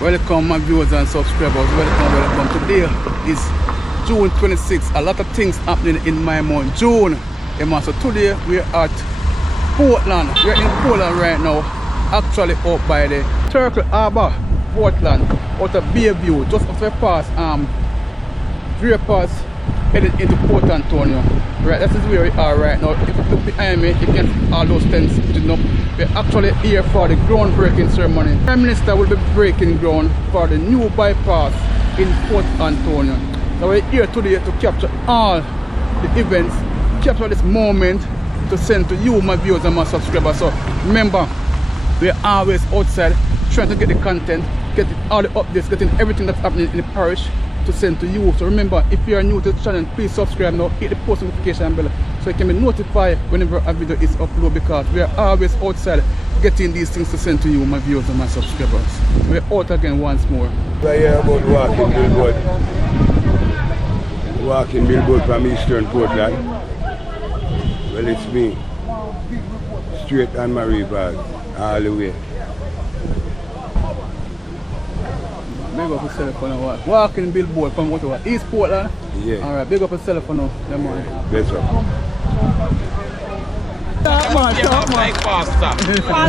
Welcome my viewers and subscribers. Welcome. Today is June 26th. A lot of things happening in my month, June. So today we are at Portland. We are in Portland right now. Actually up by the Turtle Harbour, Portland, out of Bayview, just after pass Dre Pass heading into Port Antonio. Right, this is where we are right now. If you look behind me, you can see all those tents sitting up. We're actually here for the groundbreaking ceremony. Prime Minister will be breaking ground for the new bypass in Port Antonio. So we're here today to capture all the events, capture this moment to send to you, my viewers and my subscribers. So remember, we're always outside trying to get the content, getting all the updates, getting everything that's happening in the parish to send to you. So remember, if you are new to the channel, please subscribe now, hit the post notification bell so you can be notified whenever a video is uploaded, because we are always outside getting these things to send to you, my viewers and my subscribers. We're out again once more. I hear about walking billboard. Walking billboard from Eastern Portland. Well, it's me. Straight on my river, all the way. Big up yourself for now. Walking billboard from what? East Portland? Yeah. Alright, big up yourself for now. Yeah, man. That's up. Talk like faster.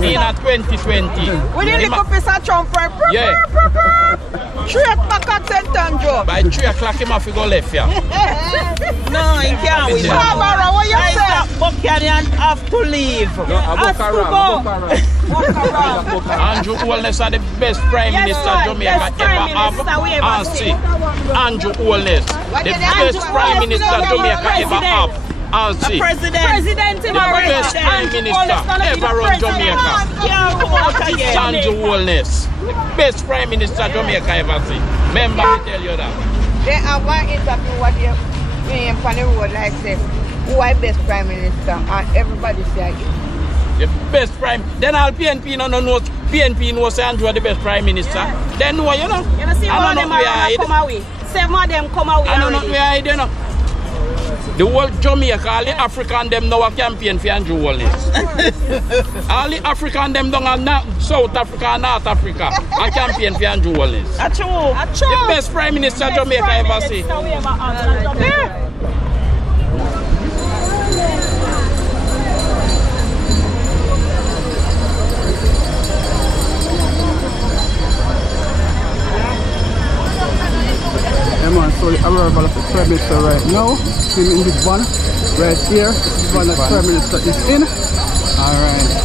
In a 2020. We didn't look up his Trump for Yeah. straight back at St. Andrew. By 3 o'clock, he must go left here. No, he can't. We Barbara, what you say? Buchanan have to leave. No, Has to go. Andrew Holness are the best Prime Minister Jamaica ever have. And see, Andrew Holness, the best Prime Minister Jamaica ever have. And see, President the best Prime Minister ever run Jamaica. Andrew Holness, the best Prime Minister Jamaica ever see. Remember me tell you that. They have one interview what you mean on the road like say, who are best Prime Minister, and everybody say the best Prime. Then all PNP no know. PNP knows say Andrew the best Prime Minister. Yeah. Then know you know. You know, see I one don't of know them where come away. 7 of them come away. I don't know where I don't know. The whole Jamaica, all the African them now a campaign for Andrew Holness. All the African them down in South Africa and North Africa a campaign for Andrew Holness. The best Prime Minister Jamaica ever see. Yeah. Man, so the arrival of the Prime Minister right now. See him in this van right here. This is the van that the Prime Minister is in. Alright.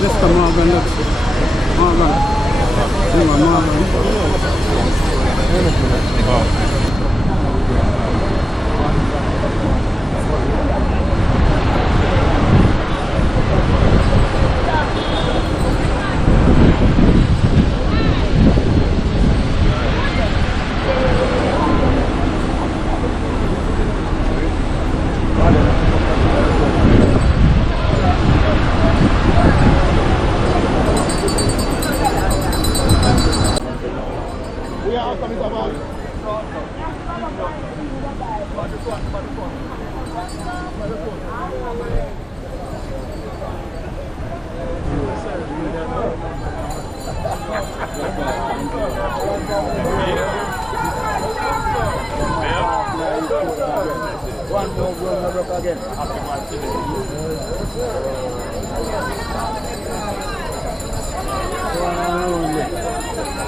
Let's come Morgan, look. Morgan.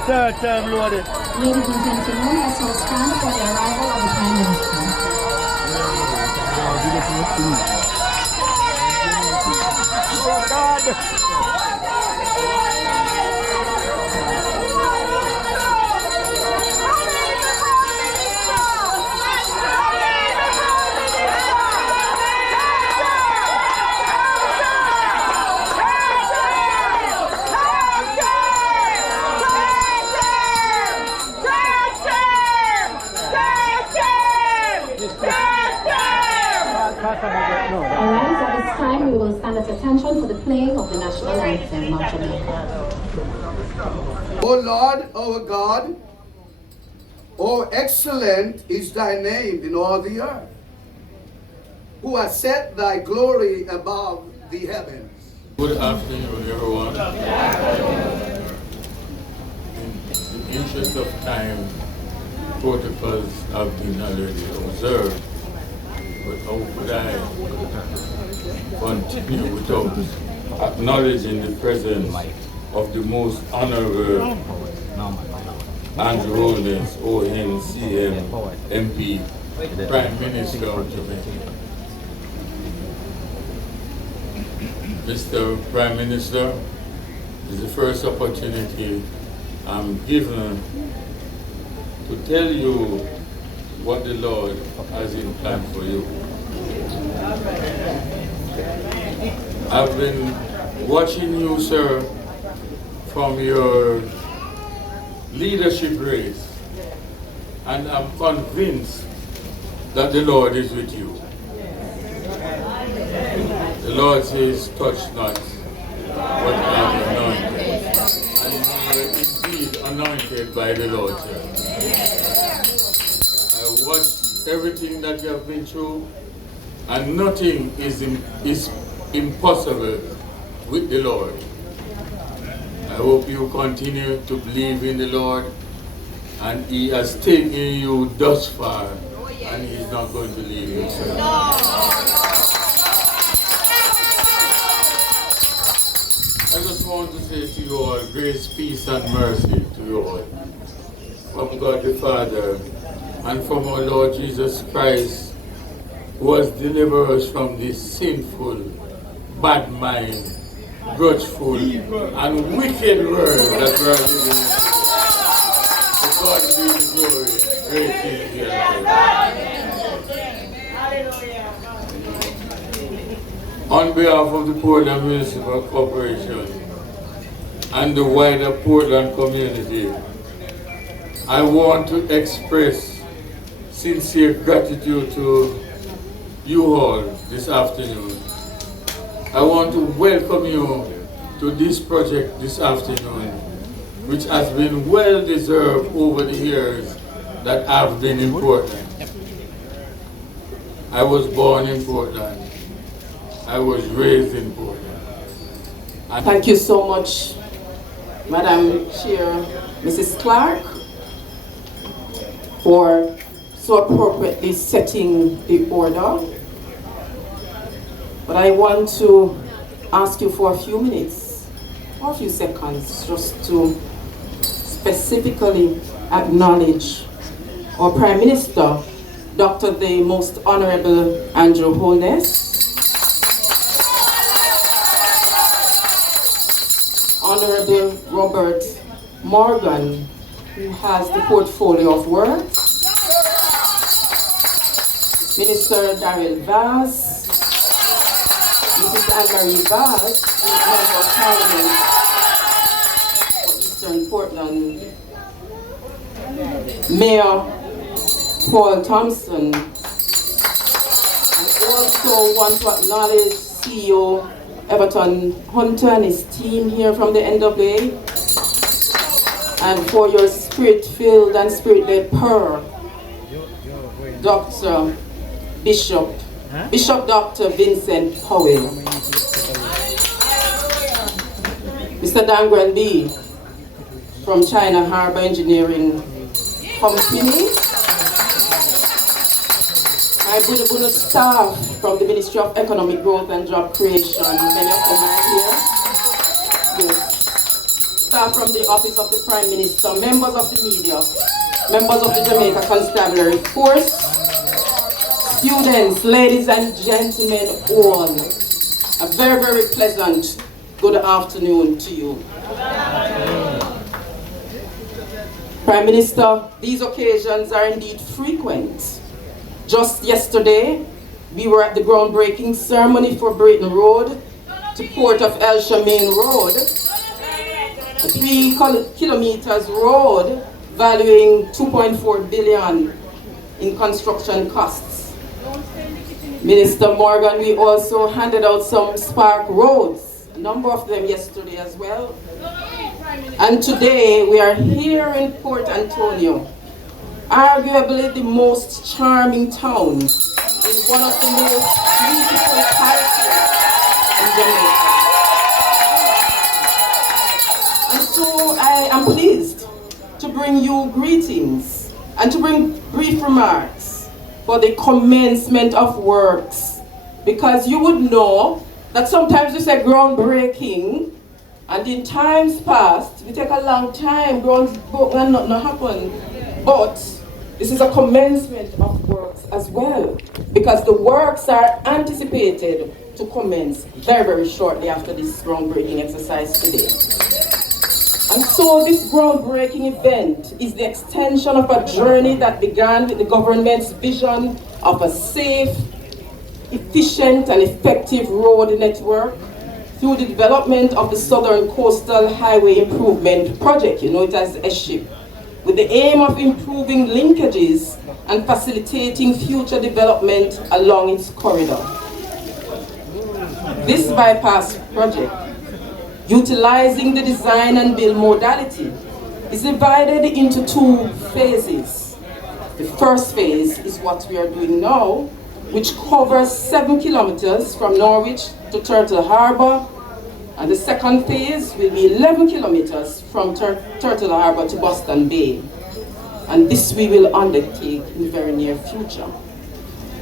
Third time loaded. Ladies and gentlemen, let's all stand for the arrival of the Prime Minister. Oh God! Alright, so it's time we we will stand at attention for the playing of the national anthem of Jamaica. O Lord, our God, oh, excellent is thy name in all the earth, who has set thy glory above the heavens. Good afternoon, everyone. In the interest of time, protocols have been already observed, but how could I continue without acknowledging the presence of the most honorable Andrew Holness, ON, CM, MP, Prime Minister of Jamaica. Mr. Prime Minister, this is the first opportunity I'm given to tell you what the Lord has in plan for you. I've been watching you, sir, from your leadership race, and I'm convinced that the Lord is with you. The Lord says, touch not what I have anointed. And you are indeed anointed by the Lord, sir. I watched everything that you have been through, and nothing is impossible with the Lord. I hope you continue to believe in the Lord, and He has taken you thus far, and He's not going to leave you, sir. I just want to say to you all, grace, peace, and mercy to you all. From God the Father, and from our Lord Jesus Christ, who has delivered us from this sinful, bad mind, grudgeful, and wicked world that we are living in today. To God be the glory. Great things He has done. On behalf of the Portland Municipal Corporation and the wider Portland community, I want to express sincere gratitude to you all this afternoon. I want to welcome you to this project this afternoon, which has been well deserved over the years that I've been in Portland. I was born in Portland. I was raised in Portland. Thank you so much, Madam Chair, Mrs. Clark, for so appropriately setting the order. But I want to ask you for a few minutes, or a few seconds, just to specifically acknowledge our Prime Minister, Dr. the Most Honorable Andrew Holness, Honorable Robert Morgan, who has the portfolio of works, Minister Daryl Vaz, Mrs. Anne-Marie Vaz, who is Member of Parliament for Eastern Portland, Mayor Paul Thompson, and also want to acknowledge CEO Everton Hunter and his team here from the NWA, and for your spirit-filled and spirit-led prayer, Dr. Bishop Dr. Vincent Powell, Mr. Dan Granby from China Harbor Engineering Company, my Buddha staff from the Ministry of Economic Growth and Job Creation, many of them are here. Yes. Staff from the Office of the Prime Minister, members of the media, members of the Jamaica Constabulary Force, students, ladies and gentlemen, all, a very, very pleasant good afternoon to you. Prime Minister, these occasions are indeed frequent. Just yesterday, we were at the groundbreaking ceremony for Brayton Road to Port of El Shamain Road, a 3 kilometers road valuing $2.4 billion in construction costs. Minister Morgan, we also handed out some spark roads, a number of them yesterday as well. And today we are here in Port Antonio, arguably the most charming town in one of the most beautiful cultures in Jamaica. And so I am pleased to bring you greetings and to bring brief remarks for the commencement of works, because you would know that sometimes we say groundbreaking, and in times past we take a long time, groundbreaking and nothing happen. But this is a commencement of works as well, because the works are anticipated to commence very, very shortly after this groundbreaking exercise today. And so this groundbreaking event is the extension of a journey that began with the government's vision of a safe, efficient and effective road network through the development of the Southern Coastal Highway Improvement Project, you know it as SHIP, with the aim of improving linkages and facilitating future development along its corridor. This bypass project, utilizing the design and build modality, is divided into two phases. The first phase is what we are doing now, which covers 7 kilometers from Norwich to Turtle Harbour, and the second phase will be 11 kilometers from Turtle Harbour to Boston Bay. And this we will undertake in the very near future.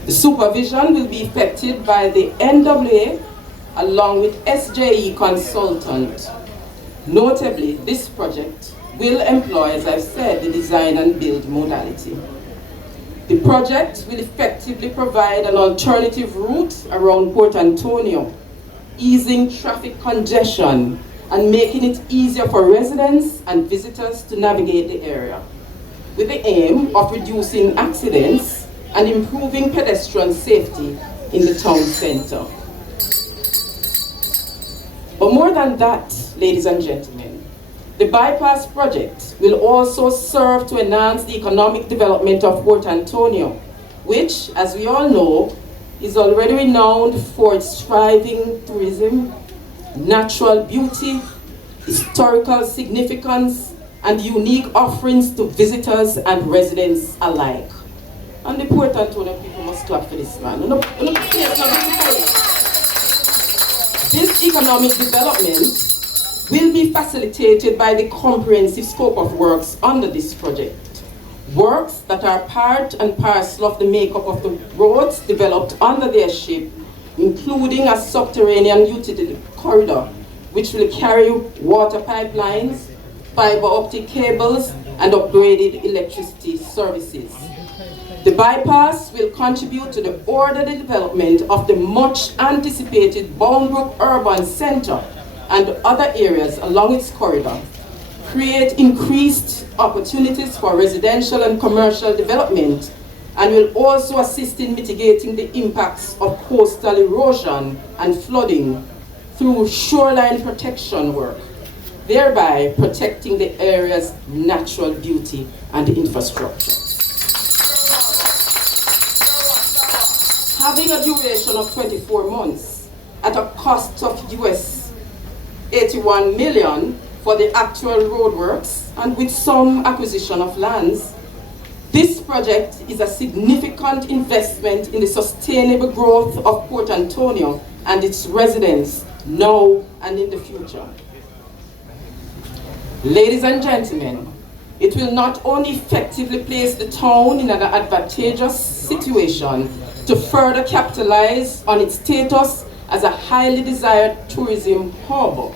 The supervision will be effected by the NWA along with SJE consultant. Notably, this project will employ, as I've said, the design and build modality. The project will effectively provide an alternative route around Port Antonio, easing traffic congestion and making it easier for residents and visitors to navigate the area, with the aim of reducing accidents and improving pedestrian safety in the town center. But more than that, ladies and gentlemen, the bypass project will also serve to enhance the economic development of Port Antonio, which, as we all know, is already renowned for its thriving tourism, natural beauty, historical significance, and unique offerings to visitors and residents alike. And the Port Antonio people must clap for this man. This economic development will be facilitated by the comprehensive scope of works under this project. Works that are part and parcel of the makeup of the roads developed under their SHIP, including a subterranean utility corridor, which will carry water pipelines, fiber optic cables, and upgraded electricity services. The bypass will contribute to the orderly development of the much anticipated Boundbrook Urban Center and other areas along its corridor, create increased opportunities for residential and commercial development, and will also assist in mitigating the impacts of coastal erosion and flooding through shoreline protection work, thereby protecting the area's natural beauty and infrastructure. Having a duration of 24 months at a cost of US 81 million for the actual roadworks and with some acquisition of lands, this project is a significant investment in the sustainable growth of Port Antonio and its residents now and in the future. Ladies and gentlemen, it will not only effectively place the town in an advantageous situation to further capitalize on its status as a highly desired tourism hub,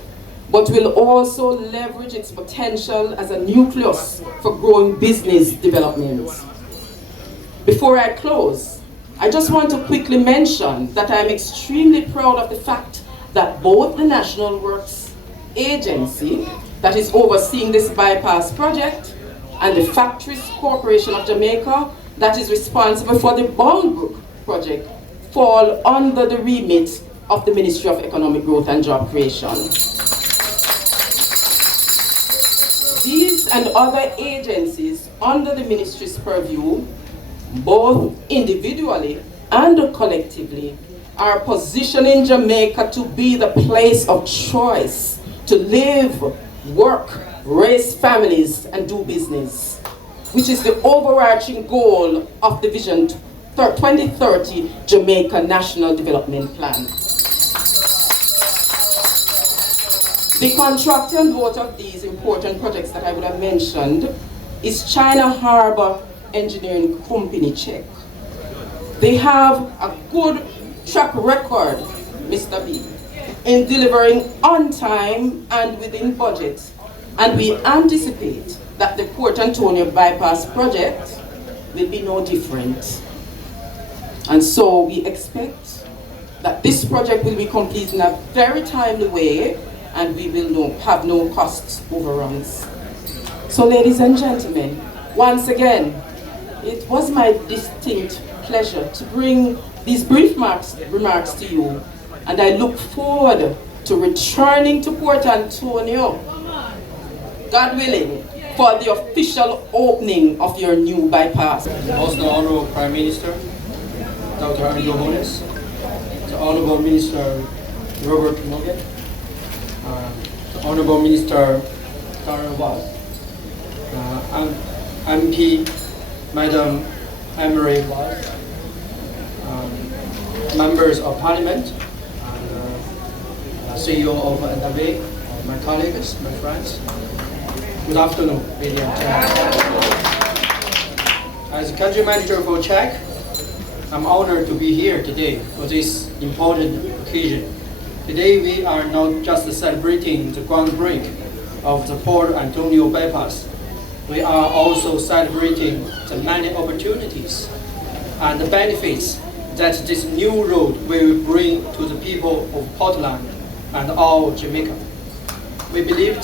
but will also leverage its potential as a nucleus for growing business development. Before I close, I just want to quickly mention that I'm extremely proud of the fact that both the National Works Agency, that is overseeing this bypass project, and the Factories Corporation of Jamaica, that is responsible for the Boundbrook project, fall under the remit of the Ministry of Economic Growth and Job Creation. These and other agencies under the ministry's purview, both individually and collectively are positioning Jamaica to be the place of choice to live, work, raise families, and do business, which is the overarching goal of the Vision 2030 Jamaica National Development Plan. The contractor on both of these important projects that I would have mentioned is China Harbour Engineering Company Czech. They have a good track record, Mr. B, in delivering on time and within budget. And we anticipate that the Port Antonio Bypass project will be no different. And so we expect that this project will be completed in a very timely way, and we will have no cost overruns. So ladies and gentlemen, once again, it was my distinct pleasure to bring these brief remarks to you, and I look forward to returning to Port Antonio, God willing, for the official opening of your new bypass. Most Honorable Prime Minister, Dr. Andrew Holness, the Honorable Minister Robert Morgan, the Honorable Minister Darren Watt, MP Madam Emery Watt, members of Parliament, and CEO of anthem, my colleagues, my friends. Good afternoon, ladies and gentlemen. As country manager for Czech, I'm honored to be here today for this important occasion. Today we are not just celebrating the groundbreaking of the Port Antonio bypass. We are also celebrating the many opportunities and the benefits that this new road will bring to the people of Portland and all Jamaica. We believe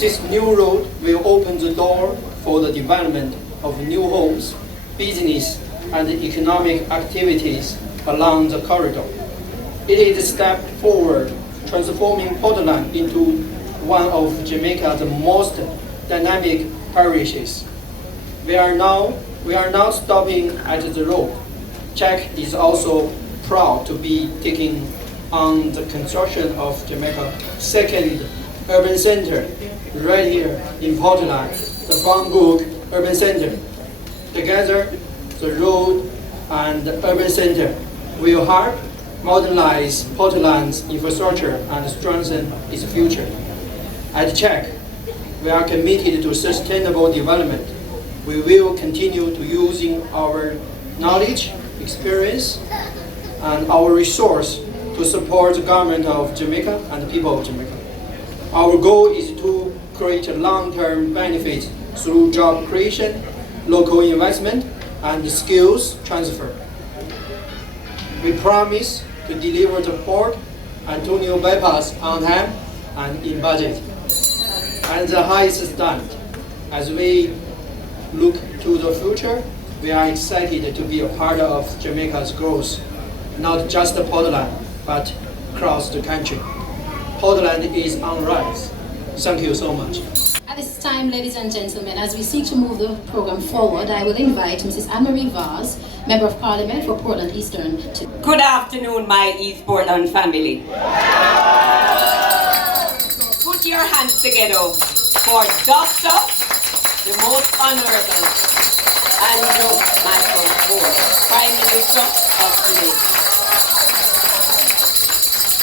this new road will open the door for the development of new homes, business, and economic activities along the corridor. It is a step forward, transforming Portland into one of Jamaica's most dynamic parishes. We are now stopping at the road. Czech is also proud to be taking on the construction of Jamaica's second urban center right here in Portland, the Bangkok Urban Center. Together, the road and the urban center will help modernize Portland's infrastructure and strengthen its future. At Czech, we are committed to sustainable development. We will continue to using our knowledge, experience, and our resource to support the government of Jamaica and the people of Jamaica. Our goal is to create long-term benefits through job creation, local investment, and skills transfer. We promise to deliver the Port Antonio bypass on time and in budget, and the highest standard. As we look to the future, we are excited to be a part of Jamaica's growth, not just Portland, but across the country. Portland is on rise. Thank you so much. At this time, ladies and gentlemen, as we seek to move the program forward, I will invite Mrs. Anne-Marie Vaz, Member of Parliament for Portland Eastern. Good afternoon, my East Portland family. Put your hands together for Dr. the Most Honorable Andrew Michael Ford, Prime Minister of Jamaica,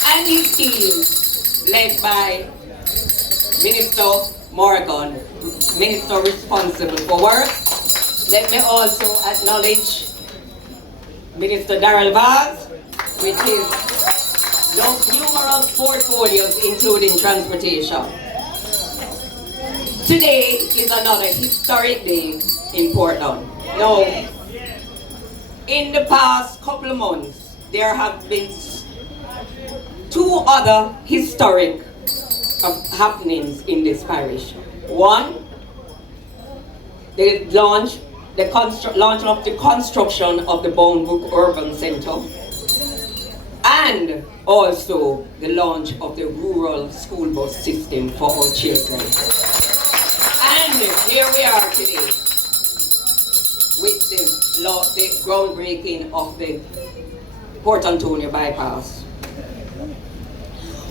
and his team, led by Minister Morgan, Minister responsible for work. Let me also acknowledge Minister Darrell Vaz with his numerous portfolios, including transportation. Today is another historic day in Portland. Now, in the past couple of months, there have been two other historic happenings in this parish. One, the launch of the construction of the Bangkok Urban Center, and also the launch of the rural school bus system for our children. And here we are today. with the groundbreaking of the Port Antonio bypass.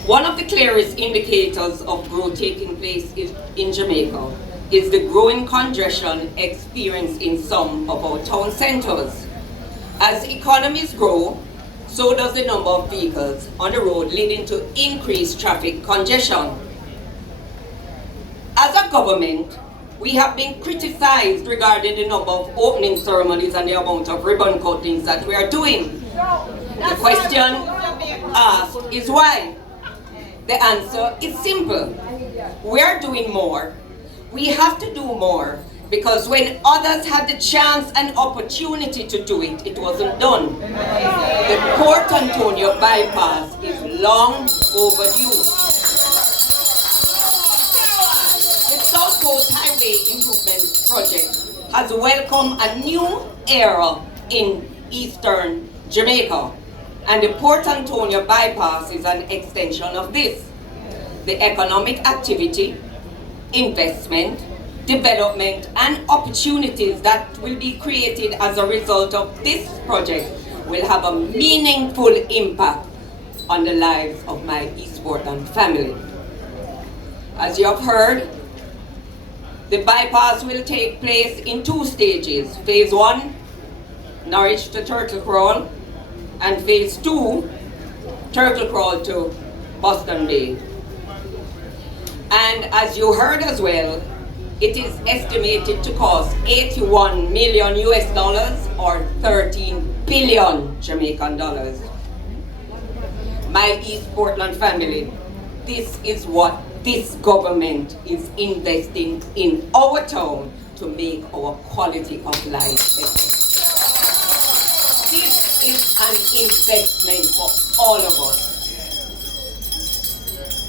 One of the clearest indicators of growth taking place in Jamaica is the growing congestion experienced in some of our town centers. As economies grow, so does the number of vehicles on the road, leading to increased traffic congestion. As a government, we have been criticized regarding the number of opening ceremonies and the amount of ribbon cuttings that we are doing. The question asked is why? The answer is simple. We are doing more. We have to do more because when others had the chance and opportunity to do it, it wasn't done. The Port Antonio bypass is long overdue. The South Coast Highway Improvement Project has welcomed a new era in eastern Jamaica, and the Port Antonio bypass is an extension of this. The economic activity, investment, development, and opportunities that will be created as a result of this project will have a meaningful impact on the lives of my East Portland family. As you have heard, the bypass will take place in 2 stages. Phase 1, Norwich to Turtle Crawl, and Phase 2, Turtle Crawl to Boston Bay. And as you heard as well, it is estimated to cost $81 million or 13 billion Jamaican dollars. My East Portland family, this is what this government is investing in our town to make our quality of life better. This is an investment for all of us.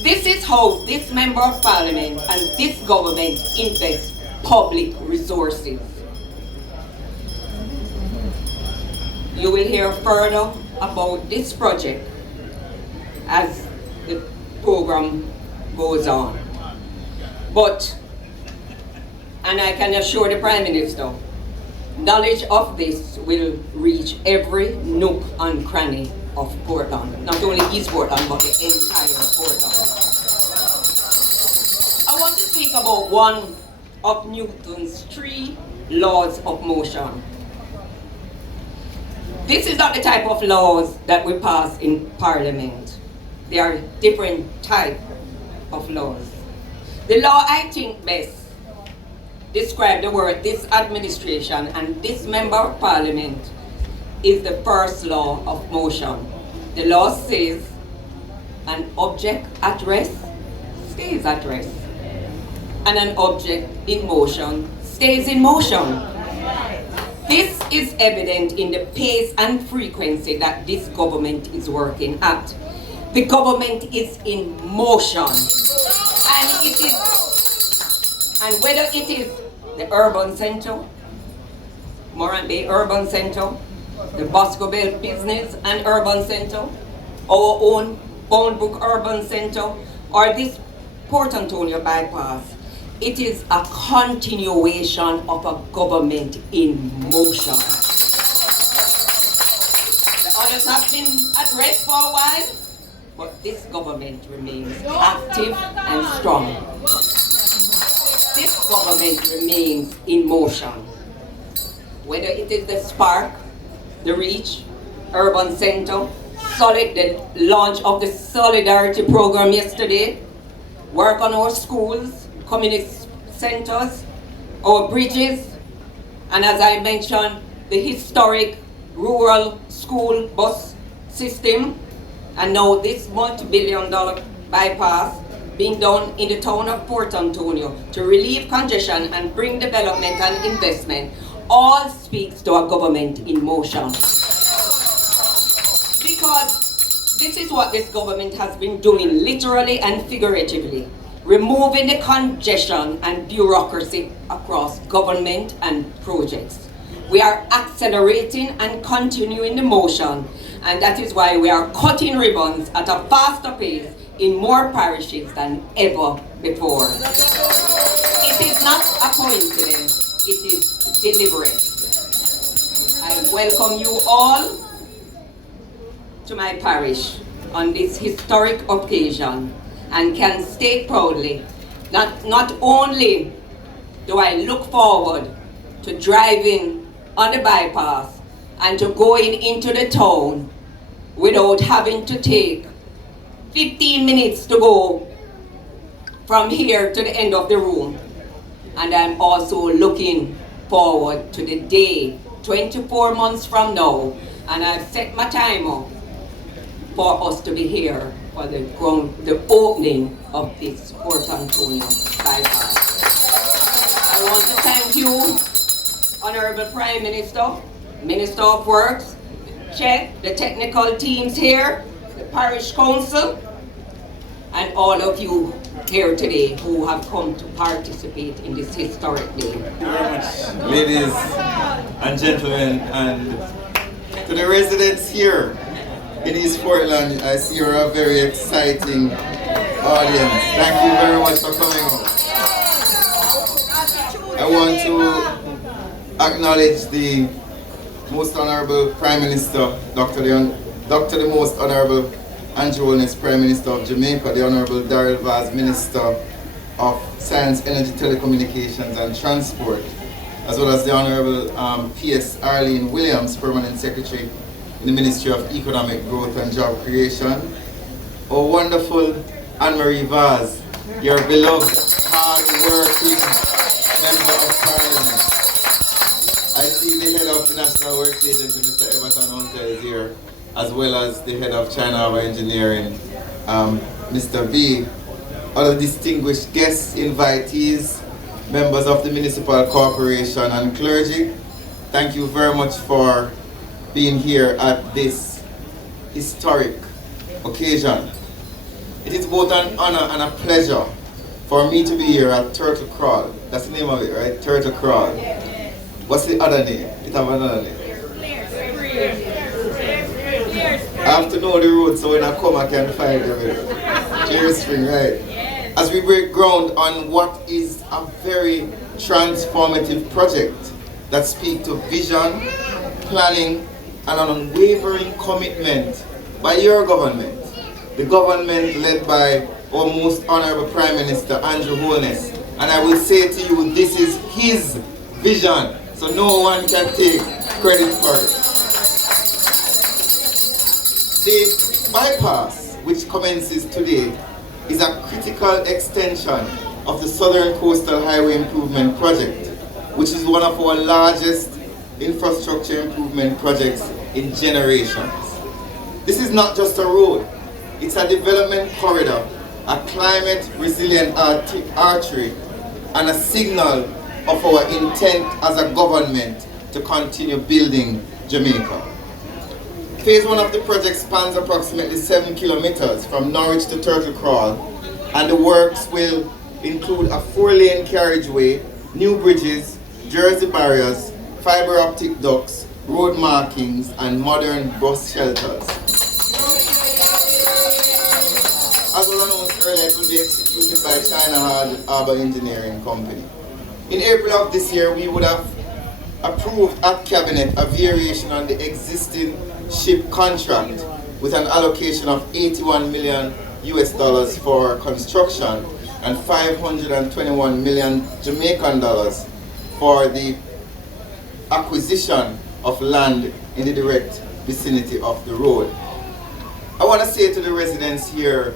This is how this Member of Parliament and this government invest public resources. You will hear further about this project as the program goes on. But, and I can assure the Prime Minister, knowledge of this will reach every nook and cranny of Portland, not only East Portland, but the entire Portland. I want to speak about one of Newton's 3 laws of motion. This is not the type of laws that we pass in Parliament. There are different types of laws. The law I think best describe the word this administration and this Member of Parliament is the first law of motion. The law says an object at rest stays at rest, and an object in motion stays in motion. This is evident in the pace and frequency that this government is working at. The government is in motion, and whether it is the urban center, Moran Bay Urban Center, the Bosco Bell Business and Urban Center, our own Boundbrook Urban Center, or this Port Antonio bypass, it is a continuation of a government in motion. The others have been at rest for a while, but this government remains active and strong. This government remains in motion. Whether it is the Spark, the Reach, Urban Center, the launch of the Solidarity Program yesterday, work on our schools, community centers, our bridges, and as I mentioned, the historic rural school bus system, and now this multi-billion-dollar bypass being done in the town of Port Antonio to relieve congestion and bring development and investment, all speaks to a government in motion. Because this is what this government has been doing literally and figuratively, removing the congestion and bureaucracy across government and projects. We are accelerating and continuing the motion, and that is why we are cutting ribbons at a faster pace in more parishes than ever before. It is not a coincidence, it is deliberate. I welcome you all to my parish on this historic occasion and can state proudly that not only do I look forward to driving on the bypass and to going into the town without having to take 15 minutes to go from here to the end of the room. And I'm also looking forward to the day 24 months from now, and I've set my timer for us to be here for the opening of this Port Antonio bypass. I want to thank you, Honorable Prime Minister, Minister of Works, Chet, the technical teams here, the Parish Council, and all of you here today who have come to participate in this historic day. Thank you very much, ladies and gentlemen, and to the residents here in East Portland. I see you're a very exciting audience. Thank you very much for coming out. I want to acknowledge the Most Honorable Prime Minister, Dr. the Most Honorable Andrew Holness, Prime Minister of Jamaica, the Honorable Darrell Vaz, Minister of Science, Energy, Telecommunications and Transport, as well as the Honorable P.S. Arlene Williams, Permanent Secretary in the Ministry of Economic Growth and Job Creation. Our wonderful Anne-Marie Vaz, your beloved, hard-working Member of Parliament. I see the head of the National Works Agency, Mr. Everton Hunter, is here, as well as the head of China Harbour Engineering, Mr. B. Other distinguished guests, invitees, members of the Municipal Corporation and clergy, thank you very much for being here at this historic occasion. It is both an honor and a pleasure for me to be here at Turtle Crawl. That's the name of it, right? Turtle Crawl. What's the other name? It have another name. I have to know the road so when I come I can find them. Clear Spring, right? As we break ground on what is a very transformative project that speaks to vision, planning, and an unwavering commitment by your government. The government led by our Most Honorable Prime Minister Andrew Holness. And I will say to you, this is his vision, so no one can take credit for it. The bypass, which commences today, is a critical extension of the Southern Coastal Highway Improvement Project, which is one of our largest infrastructure improvement projects in generations. This is not just a road, it's a development corridor, a climate resilient artery, and a signal of our intent as a government to continue building Jamaica. Phase 1 of the project spans approximately 7 kilometers from Norwich to Turtle Crawl, and the works will include a 4-lane carriageway, new bridges, jersey barriers, fiber optic ducts, road markings, and modern bus shelters. As was announced earlier, it will be executed by China Harbour Engineering Company. In April of this year, we would have approved at Cabinet a variation on the existing ship contract with an allocation of $81 million for construction and 521 million Jamaican dollars for the acquisition of land in the direct vicinity of the road. I want to say to the residents here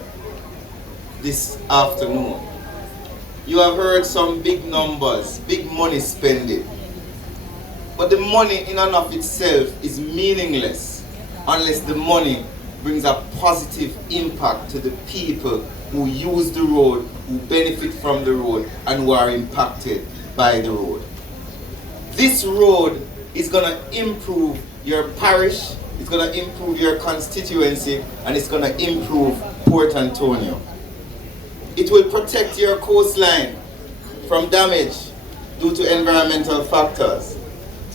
this afternoon, you have heard some big numbers, big money spending. But the money in and of itself is meaningless unless the money brings a positive impact to the people who use the road, who benefit from the road, and who are impacted by the road. This road is going to improve your parish, it's going to improve your constituency, and it's going to improve Port Antonio. It will protect your coastline from damage due to environmental factors.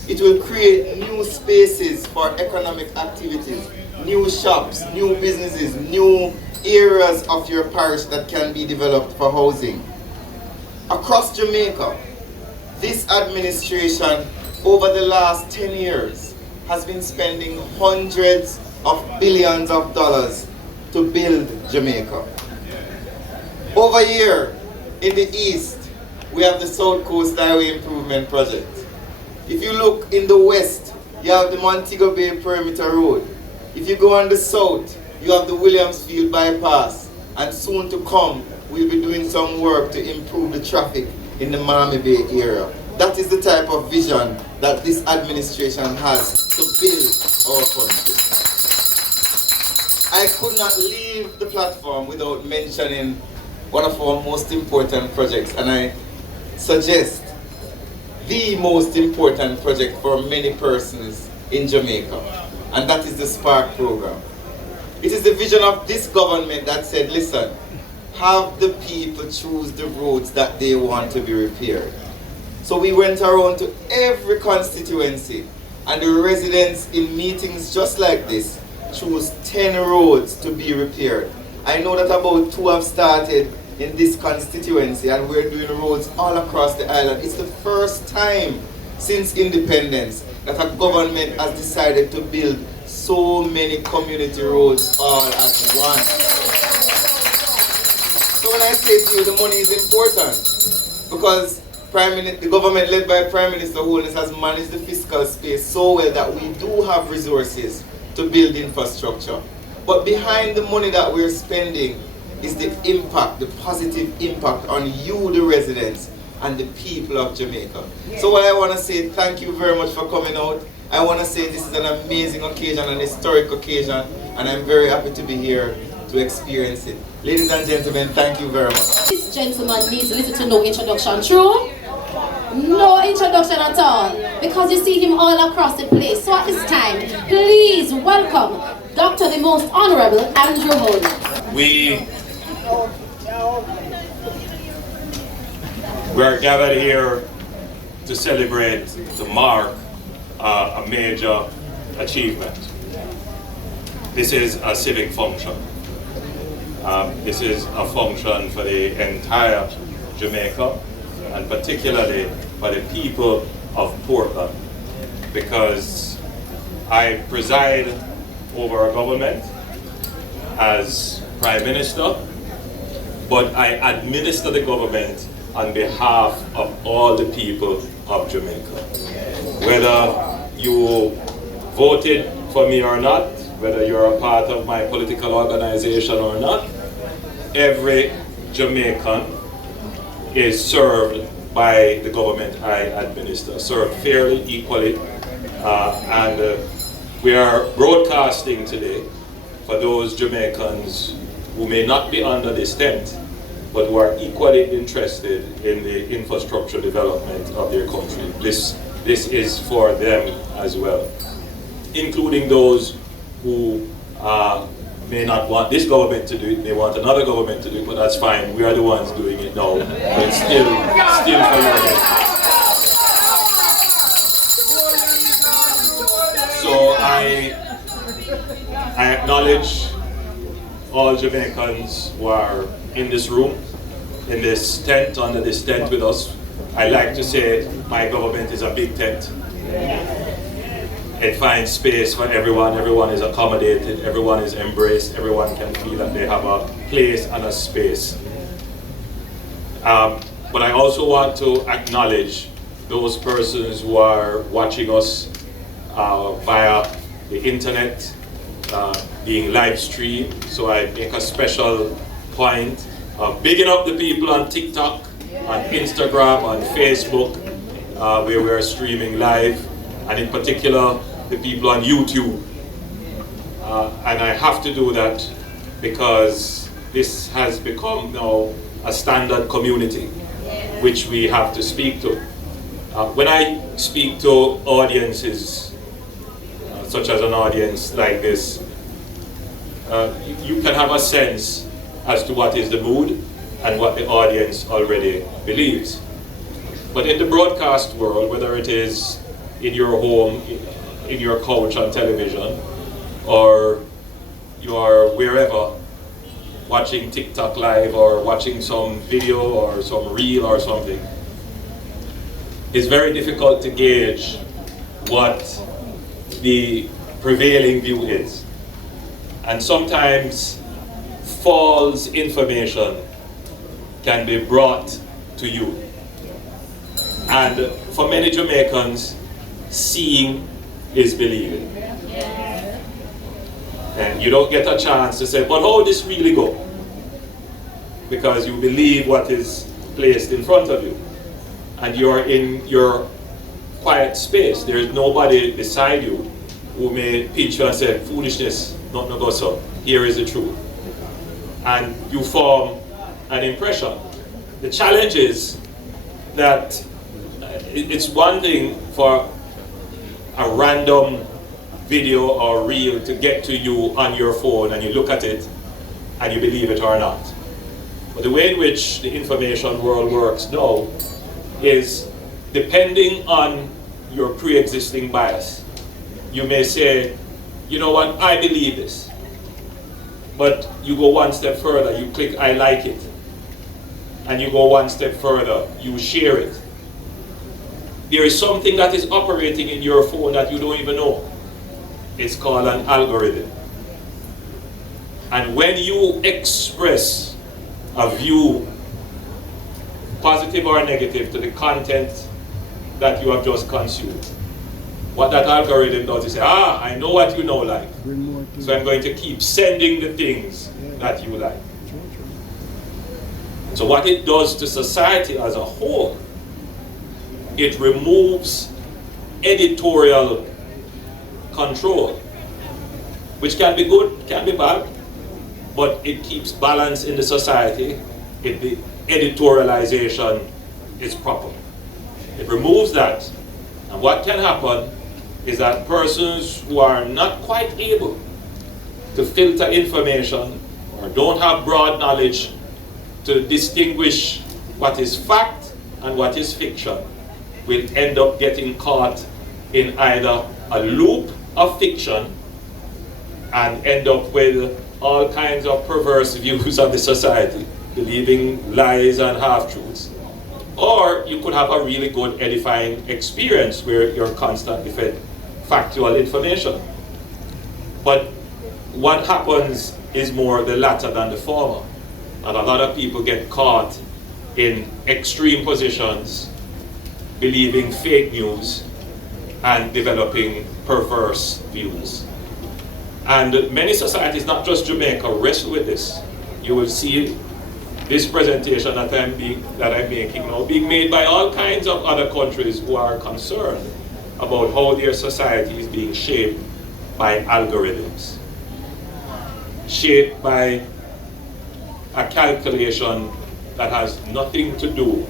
It will create new spaces for economic activities, new shops, new businesses, new areas of your parish that can be developed for housing. Across Jamaica, this administration over the last 10 years has been spending hundreds of billions of dollars to build Jamaica. Over here in the east, we have the South Coast Highway Improvement Project. If you look in the west, you have the Montego Bay Perimeter Road. If you go on the south, you have the Williamsfield Bypass. And soon to come, we'll be doing some work to improve the traffic in the Miami Bay area. That is the type of vision that this administration has to build our country. I could not leave the platform without mentioning one of our most important projects, and I suggest the most important project for many persons in Jamaica, and that is the Spark program. It is the vision of this government that said, listen, have the people choose the roads that they want to be repaired. So we went around to every constituency, and the residents in meetings just like this chose 10 roads to be repaired. I know that about 2 have started in this constituency, and we're doing roads all across the island. It's the first time since independence that a government has decided to build so many community roads all at once. So when I say to you the money is important, because the government led by Prime Minister Holness has managed the fiscal space so well that we do have resources to build infrastructure. But behind the money that we're spending is the impact, the positive impact on you, the residents, and the people of Jamaica. So what I want to say, thank you very much for coming out. I want to say this is an amazing occasion, an historic occasion, and I'm very happy to be here to experience it. Ladies and gentlemen, thank you very much. This gentleman needs little to no introduction, true? No introduction at all, because you see him all across the place. So at this time, please welcome Dr. the Most Honorable Andrew Holness. We are gathered here to celebrate, to mark a major achievement. This is a civic function. This is a function for the entire Jamaica, and particularly for the people of Portland, because I preside over a government as Prime Minister, but I administer the government on behalf of all the people of Jamaica. Whether you voted for me or not, whether you're a part of my political organization or not, every Jamaican is served by the government I administer, served fairly, equally, and we are broadcasting today for those Jamaicans who may not be under this tent, but who are equally interested in the infrastructure development of their country. This is for them as well, including those who may not want this government to do it, they want another government to do it, but that's fine. We are the ones doing it now, but it's still for your benefit. So I acknowledge all Jamaicans who are in this room, in this tent, under this tent with us. I like to say my government is a big tent. It finds space for everyone, everyone is accommodated, everyone is embraced, everyone can feel that they have a place and a space. But I also want to acknowledge those persons who are watching us via the internet, being live streamed. So I make a special point of bigging up the people on TikTok, on Instagram, on Facebook, where we're streaming live, and in particular the people on YouTube. And I have to do that because this has become now a standard community which we have to speak to. When I speak to audiences, such as an audience like this, you can have a sense as to what is the mood and what the audience already believes. But in the broadcast world, whether it is in your home, in your couch on television, or you are wherever watching TikTok live or watching some video or some reel or something, it's very difficult to gauge what the prevailing view is. And sometimes false information can be brought to you. And for many Jamaicans, seeing is believing. And you don't get a chance to say, but how this really go? Because you believe what is placed in front of you. And you're in your quiet space. There is nobody beside you who may pinch you and say, foolishness, not no go so. Here is the truth. And you form an impression. The challenge is that it's one thing for a random video or reel to get to you on your phone and you look at it and you believe it or not. But the way in which the information world works now is depending on your pre-existing bias. You may say, you know what, I believe this. But you go one step further, you click I like it. And you go one step further, you share it. There is something that is operating in your phone that you don't even know. It's called an algorithm. And when you express a view, positive or negative, to the content that you have just consumed, what that algorithm does is say, I know what you know like. So I'm going to keep sending the things that you like. So what it does to society as a whole, it removes editorial control, which can be good, can be bad, but it keeps balance in the society if the editorialization is proper. It removes that, and what can happen is that persons who are not quite able to filter information or don't have broad knowledge to distinguish what is fact and what is fiction will end up getting caught in either a loop of fiction and end up with all kinds of perverse views of the society, believing lies and half-truths. Or you could have a really good edifying experience where you're constantly fed factual information. But what happens is more the latter than the former. And a lot of people get caught in extreme positions, believing fake news and developing perverse views. And many societies, not just Jamaica, wrestle with this. You will see this presentation that I'm making now being made by all kinds of other countries who are concerned about how their society is being shaped by algorithms, shaped by a calculation that has nothing to do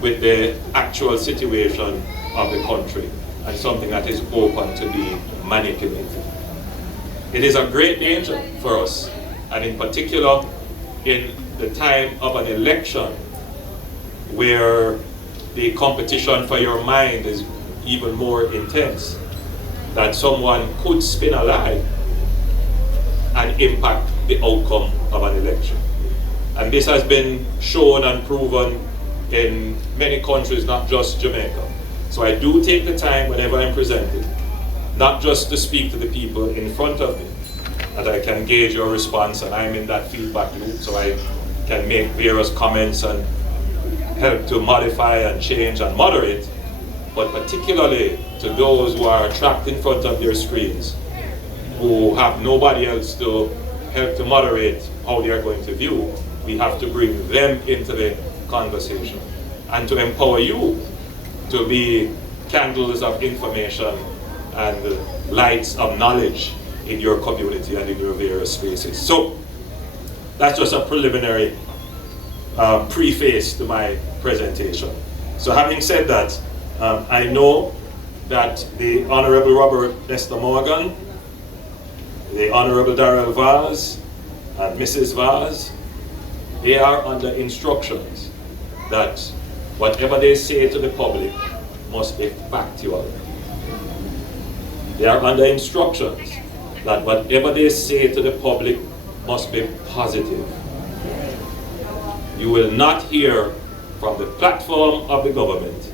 with the actual situation of the country and something that is open to being manipulated. It is a great danger for us, and in particular in the time of an election where the competition for your mind is even more intense, that someone could spin a lie and impact the outcome of an election. And this has been shown and proven in many countries, not just Jamaica. So I do take the time whenever I'm presenting, not just to speak to the people in front of me, that I can gauge your response, and I'm in that feedback loop, so I can make various comments and help to modify and change and moderate, but particularly to those who are trapped in front of their screens, who have nobody else to help to moderate how they are going to view. We have to bring them into the conversation and to empower you to be candles of information and lights of knowledge in your community and in your various spaces. So that's just a preliminary preface to my presentation. So having said that, I know that the Honorable Robert Nestor Morgan, the Honorable Darrell Vaz, and Mrs. Vaz, they are under instructions that whatever they say to the public must be factual. They are under instructions that whatever they say to the public must be positive. You will not hear from the platform of the government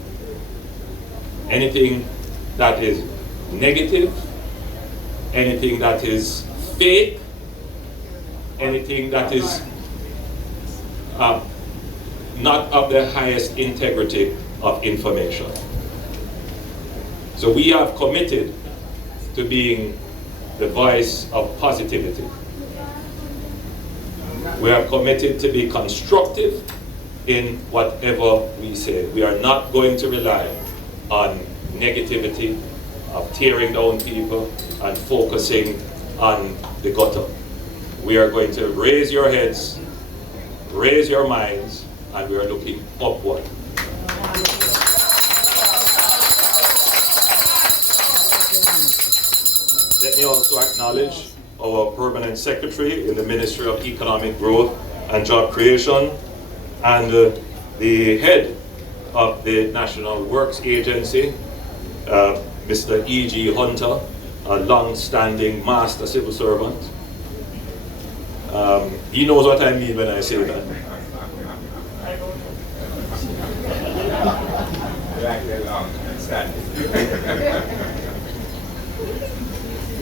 anything that is negative, anything that is fake, anything that is not of the highest integrity of information. So we have committed to being the voice of positivity. We are committed to be constructive in whatever we say. We are not going to rely on negativity, of tearing down people and focusing on the gutter. We are going to raise your heads, raise your minds, and we are looking upward. Let me also acknowledge our permanent secretary in the Ministry of Economic Growth and Job Creation, and the head of the National Works Agency, Mr. E.G. Hunter, a long-standing master civil servant. He knows what I mean when I say that.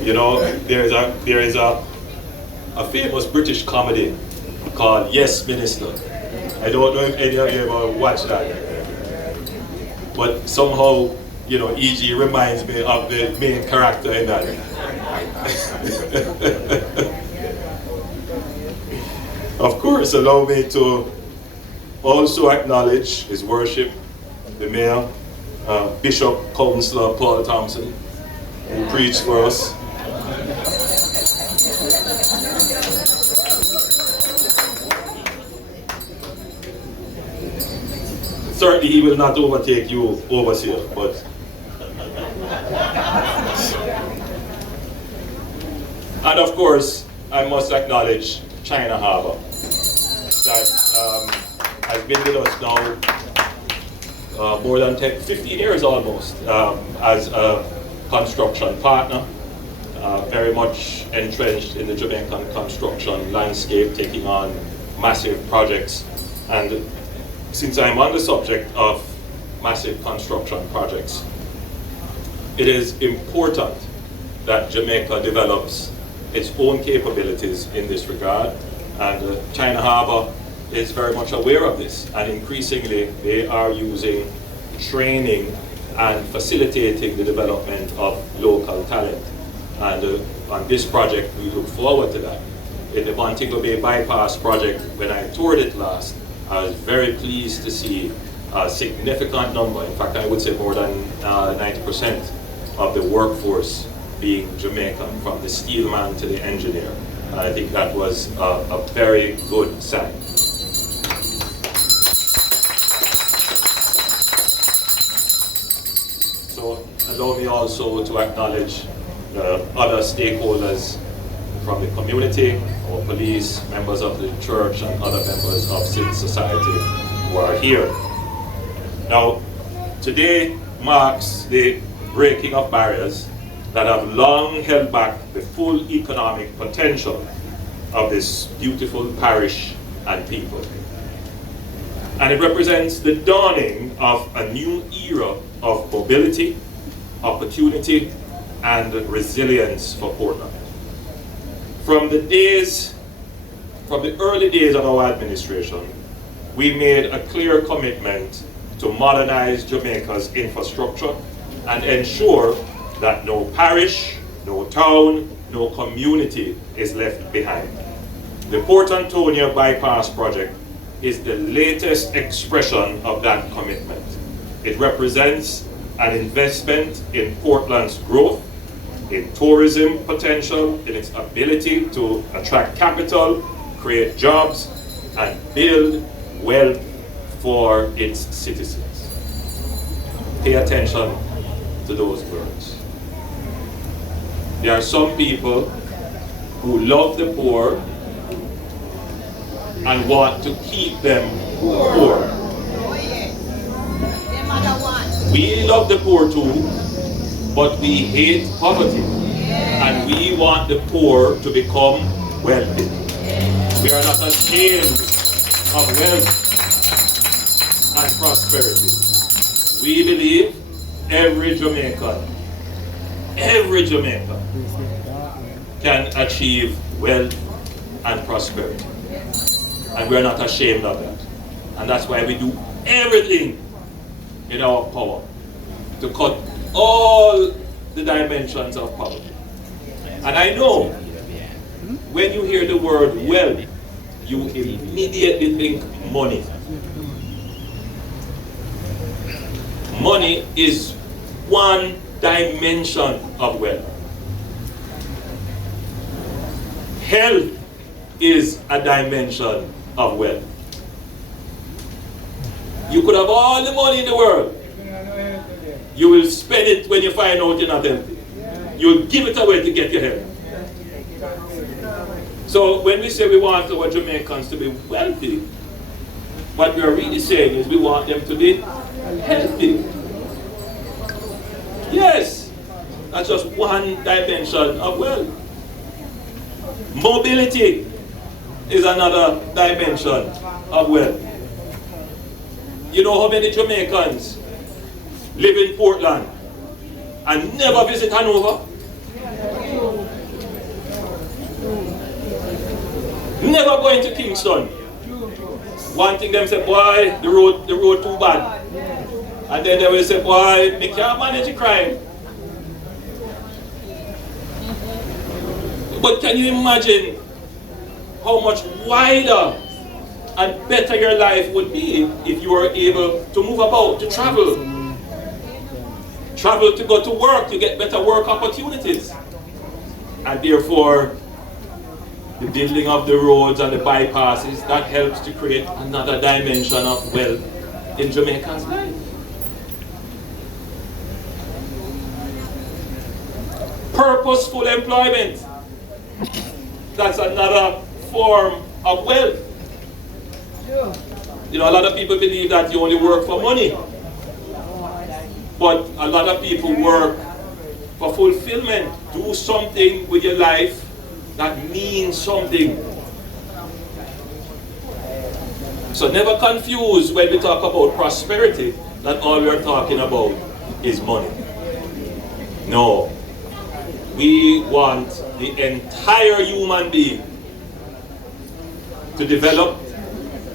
You know, there is a famous British comedy called Yes, Minister. I don't know if any of you ever watched that. But somehow, you know, E.G. reminds me of the main character in that. Of course, allow me to also acknowledge His Worship, the Mayor, Bishop Councillor Paul Thompson, who preached for us. Certainly he will not overtake you, overseer, but and of course I must acknowledge China Harbour that has been with us now more than 15 years almost as a construction partner, very much entrenched in the Jamaican construction landscape, taking on massive projects. And since I'm on the subject of massive construction projects, it is important that Jamaica develops its own capabilities in this regard, and China Harbour is very much aware of this, and increasingly they are using training and facilitating the development of local talent. And on this project we look forward to that. In the Montego Bay Bypass project, when I toured it last, I was very pleased to see a significant number, in fact I would say more than 90% of the workforce being Jamaican, from the steelman to the engineer. And I think that was a very good sign. So allow me also to acknowledge other stakeholders from the community, our police, members of the church, and other members of civil society who are here. Now, today marks the breaking of barriers that have long held back the full economic potential of this beautiful parish and people. And it represents the dawning of a new era of mobility, opportunity, and resilience for Portland. From the early days of our administration, we made a clear commitment to modernize Jamaica's infrastructure and ensure that no parish, no town, no community is left behind. The Port Antonio Bypass project is the latest expression of that commitment. It represents an investment in Portland's growth, in tourism potential, in its ability to attract capital, create jobs, and build wealth for its citizens. Pay attention to those words. There are some people who love the poor and want to keep them poor. We love the poor too, but we hate poverty, and we want the poor to become wealthy. We are not ashamed of wealth and prosperity. We believe every Jamaican every Jamaican can achieve wealth and prosperity. And we're not ashamed of that. And that's why we do everything in our power to cut all the dimensions of poverty. And I know when you hear the word wealth, you immediately think money. Money is one dimension of wealth. Health is a dimension of wealth. You could have all the money in the world. You will spend it when you find out you're not healthy. You'll give it away to get your health. So when we say we want our Jamaicans to be wealthy, what we are really saying is we want them to be healthy. Yes, that's just one dimension of wealth. Mobility is another dimension of wealth. You know how many Jamaicans live in Portland and never visit Hanover? Never going to Kingston. One thing them say, boy, the road too bad. And then they will say, boy, we can't manage the crime. But can you imagine how much wider and better your life would be if you were able to move about, to travel? Travel to go to work, to get better work opportunities. And therefore, the building of the roads and the bypasses, that helps to create another dimension of wealth in Jamaica's life. Purposeful employment, that's another form of wealth. You know, a lot of people believe that you only work for money. But a lot of people work for fulfillment. Do something with your life that means something. So never confuse when we talk about prosperity that all we're talking about is money. No. We want the entire human being to develop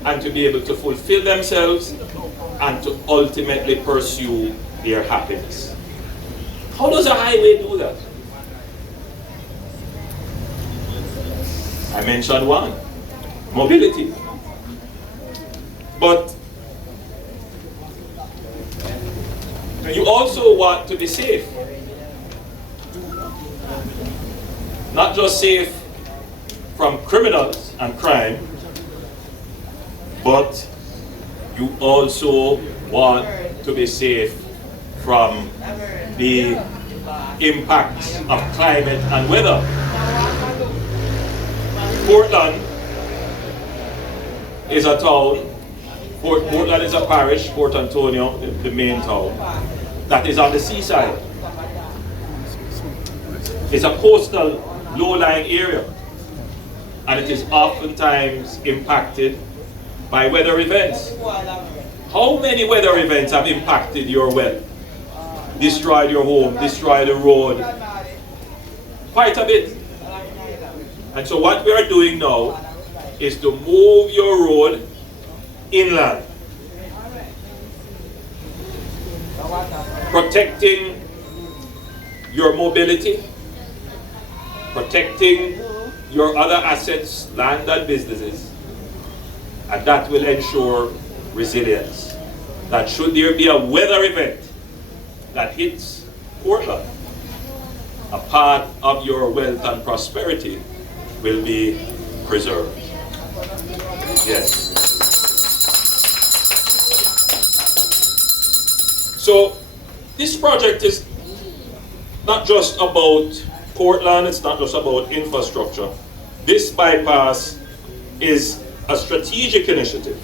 and to be able to fulfill themselves and to ultimately pursue their happiness. How does a highway do that? I mentioned one, mobility. But you also want to be safe. Not just safe from criminals and crime, but you also want to be safe from the impacts of climate and weather. Portland is a town, Portland is a parish, Port Antonio, the main town, that is on the seaside. It's a coastal, low-lying area, and it is oftentimes impacted by weather events. How many weather events have impacted your wealth? Destroyed your home, destroyed the road? Quite a bit. And so what we are doing now is to move your road inland. Protecting your mobility, protecting your other assets, land and businesses, and that will ensure resilience. That should there be a weather event that hits Portland, a part of your wealth and prosperity will be preserved. Yes. So this project is not just about Portland, it's not just about infrastructure. This bypass is a strategic initiative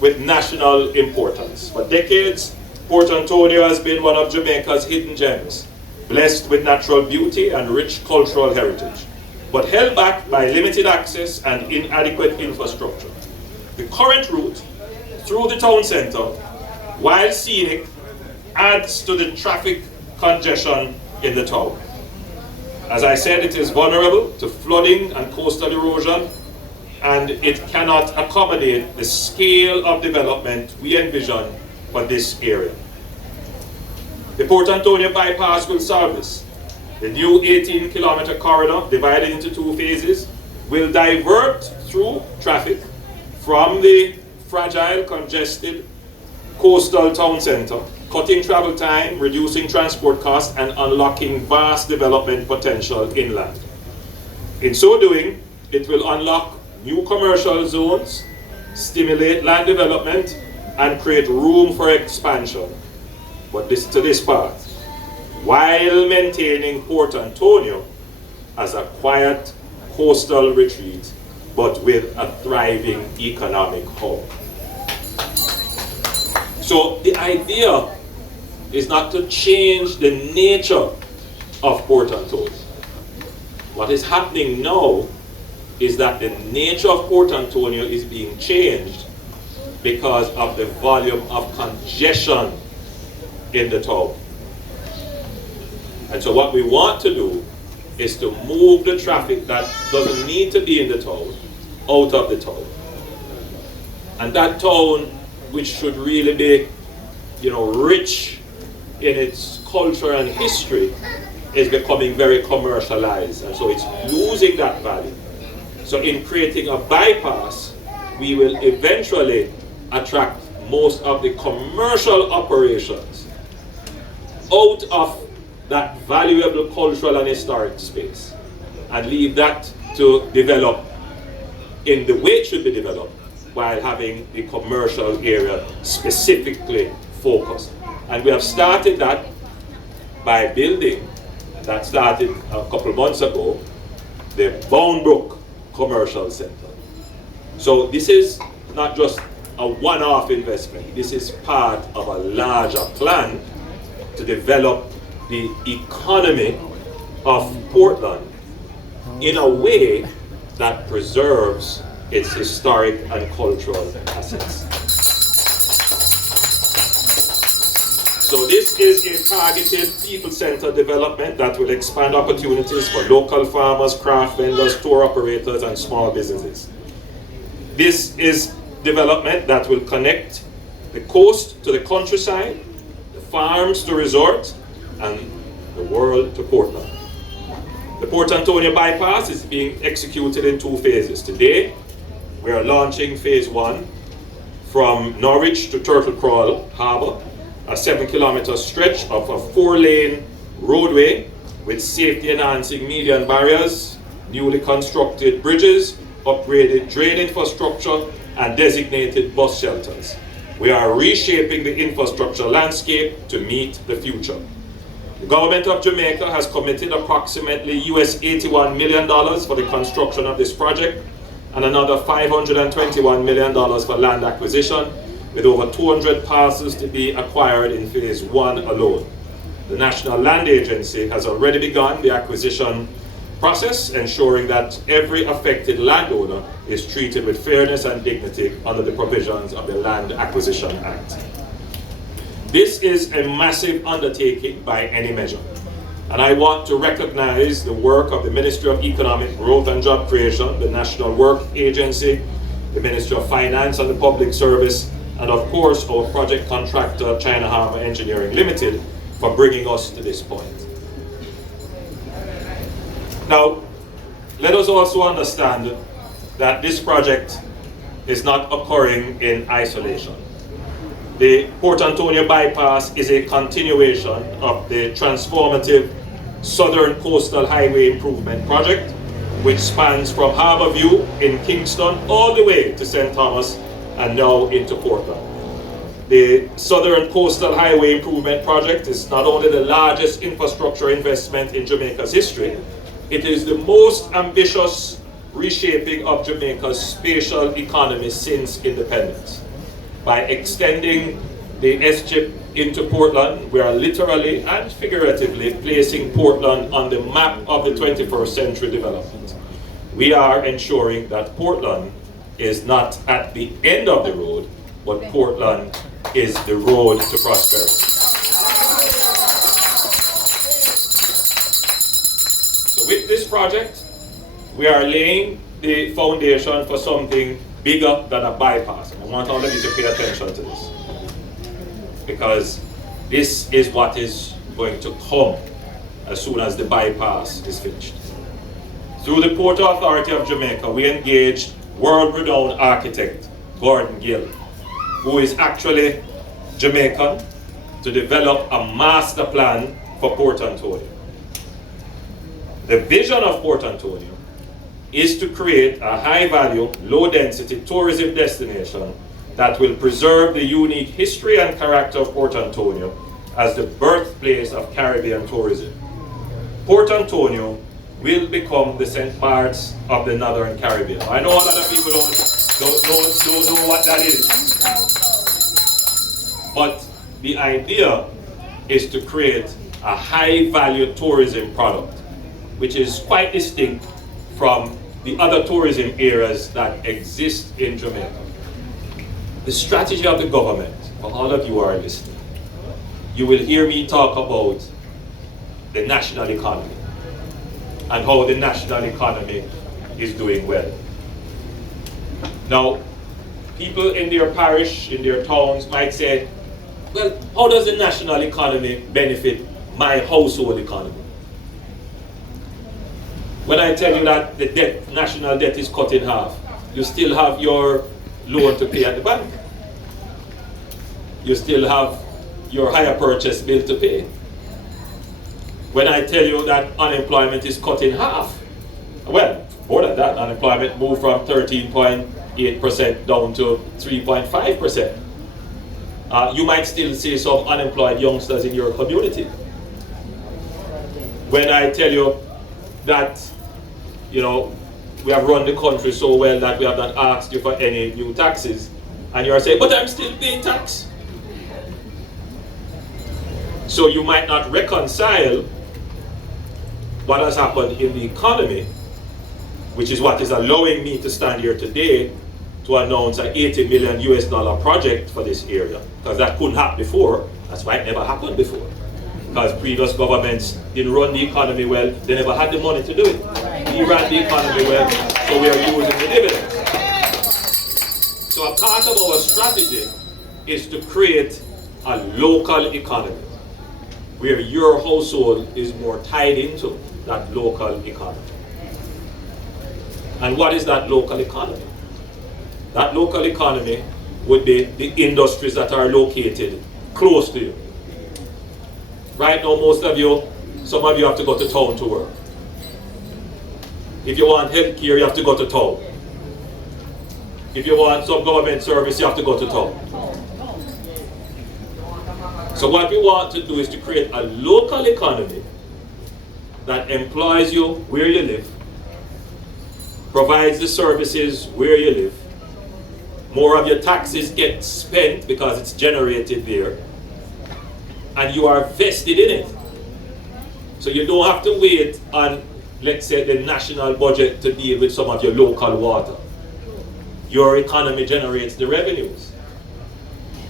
with national importance. For decades, Port Antonio has been one of Jamaica's hidden gems, blessed with natural beauty and rich cultural heritage, but held back by limited access and inadequate infrastructure. The current route through the town centre, while scenic, adds to the traffic congestion in the town. As I said, it is vulnerable to flooding and coastal erosion, and it cannot accommodate the scale of development we envision for this area. The Port Antonio bypass will solve this. The new 18-kilometer corridor, divided into 2 phases, will divert through traffic from the fragile, congested coastal town center, cutting travel time, reducing transport costs, and unlocking vast development potential inland. In so doing, it will unlock new commercial zones, stimulate land development, and create room for expansion. But to this part, while maintaining Port Antonio as a quiet coastal retreat, but with a thriving economic hub. So the idea is not to change the nature of Port Antonio. What is happening now is that the nature of Port Antonio is being changed because of the volume of congestion in the town. And so what we want to do is to move the traffic that doesn't need to be in the town out of the town. And that town, which should really be, rich in its culture and history, is becoming very commercialized, and so it's losing that value. So in creating a bypass, we will eventually attract most of the commercial operations out of that valuable cultural and historic space, and leave that to develop in the way it should be developed, while having the commercial area specifically focused. And we have started that by building, that started a couple months ago, the Boundbrook Commercial Center. So this is not just a one-off investment. This is part of a larger plan to develop the economy of Portland in a way that preserves its historic and cultural assets. So this is a targeted people-centered development that will expand opportunities for local farmers, craft vendors, tour operators, and small businesses. This is development that will connect the coast to the countryside, the farms to resorts, and the world to Portland. The Port Antonio bypass is being executed in 2 phases. Today, we are launching phase 1 from Norwich to Turtle Crawl Harbour, a 7-kilometer stretch of a 4-lane roadway with safety-enhancing median barriers, newly constructed bridges, upgraded drain infrastructure, and designated bus shelters. We are reshaping the infrastructure landscape to meet the future. The government of Jamaica has committed approximately US $81 million for the construction of this project, and another $521 million for land acquisition, with over 200 parcels to be acquired in phase 1 alone. The National Land Agency has already begun the acquisition process, ensuring that every affected landowner is treated with fairness and dignity under the provisions of the Land Acquisition Act. This is a massive undertaking by any measure, and I want to recognize the work of the Ministry of Economic Growth and Job Creation, the National Work Agency, the Ministry of Finance and the Public Service, and of course our project contractor, China Harbour Engineering Limited, for bringing us to this point. Now, let us also understand that this project is not occurring in isolation. The Port Antonio bypass is a continuation of the transformative Southern Coastal Highway Improvement Project, which spans from Harbour View in Kingston all the way to St. Thomas and now into Portland. The Southern Coastal Highway Improvement Project is not only the largest infrastructure investment in Jamaica's history, it is the most ambitious reshaping of Jamaica's spatial economy since independence. By extending the S-chip into Portland, we are literally and figuratively placing Portland on the map of the 21st century development. We are ensuring that Portland is not at the end of the road, but Portland is the road to prosperity. this project, we are laying the foundation for something bigger than a bypass. I want all of you to pay attention to this, because this is what is going to come as soon as the bypass is finished. Through the Port Authority of Jamaica, we engaged world-renowned architect Gordon Gill, who is actually Jamaican, to develop a master plan for Port Antonio. The vision of Port Antonio is to create a high-value, low-density tourism destination that will preserve the unique history and character of Port Antonio as the birthplace of Caribbean tourism. Port Antonio will become the St. Bart's of the Northern Caribbean. I know a lot of people don't know what that is. But the idea is to create a high-value tourism product, which is quite distinct from the other tourism areas that exist in Jamaica. The strategy of the government, for all of you who are listening, you will hear me talk about the national economy and how the national economy is doing well. Now, people in their parish, in their towns might say, well, how does the national economy benefit my household economy? When I tell you that the debt, national debt is cut in half, you still have your loan to pay at the bank. You still have your hire purchase bill to pay. When I tell you that unemployment is cut in half, well, more than that, unemployment moved from 13.8% down to 3.5%. You might still see some unemployed youngsters in your community. When I tell you that, you know, we have run the country so well that we have not asked you for any new taxes, and you are saying, but I'm still paying tax. So you might not reconcile what has happened in the economy, which is what is allowing me to stand here today to announce an $80 million US project for this area, because that couldn't happen before. That's why it never happened before, because previous governments didn't run the economy well. They never had the money to do it. We ran the economy well, so we are using the dividends. So a part of our strategy is to create a local economy where your household is more tied into that local economy. And what is that local economy? That local economy would be the industries that are located close to you. Right now, most of you, some of you have to go to town to work. If you want health care, you have to go to town. If you want some government service, you have to go to town. So what we want to do is to create a local economy that employs you where you live, provides the services where you live. More of your taxes get spent because it's generated there, and you are vested in it. So you don't have to wait on, let's say, the national budget to deal with some of your local water. Your economy generates the revenues.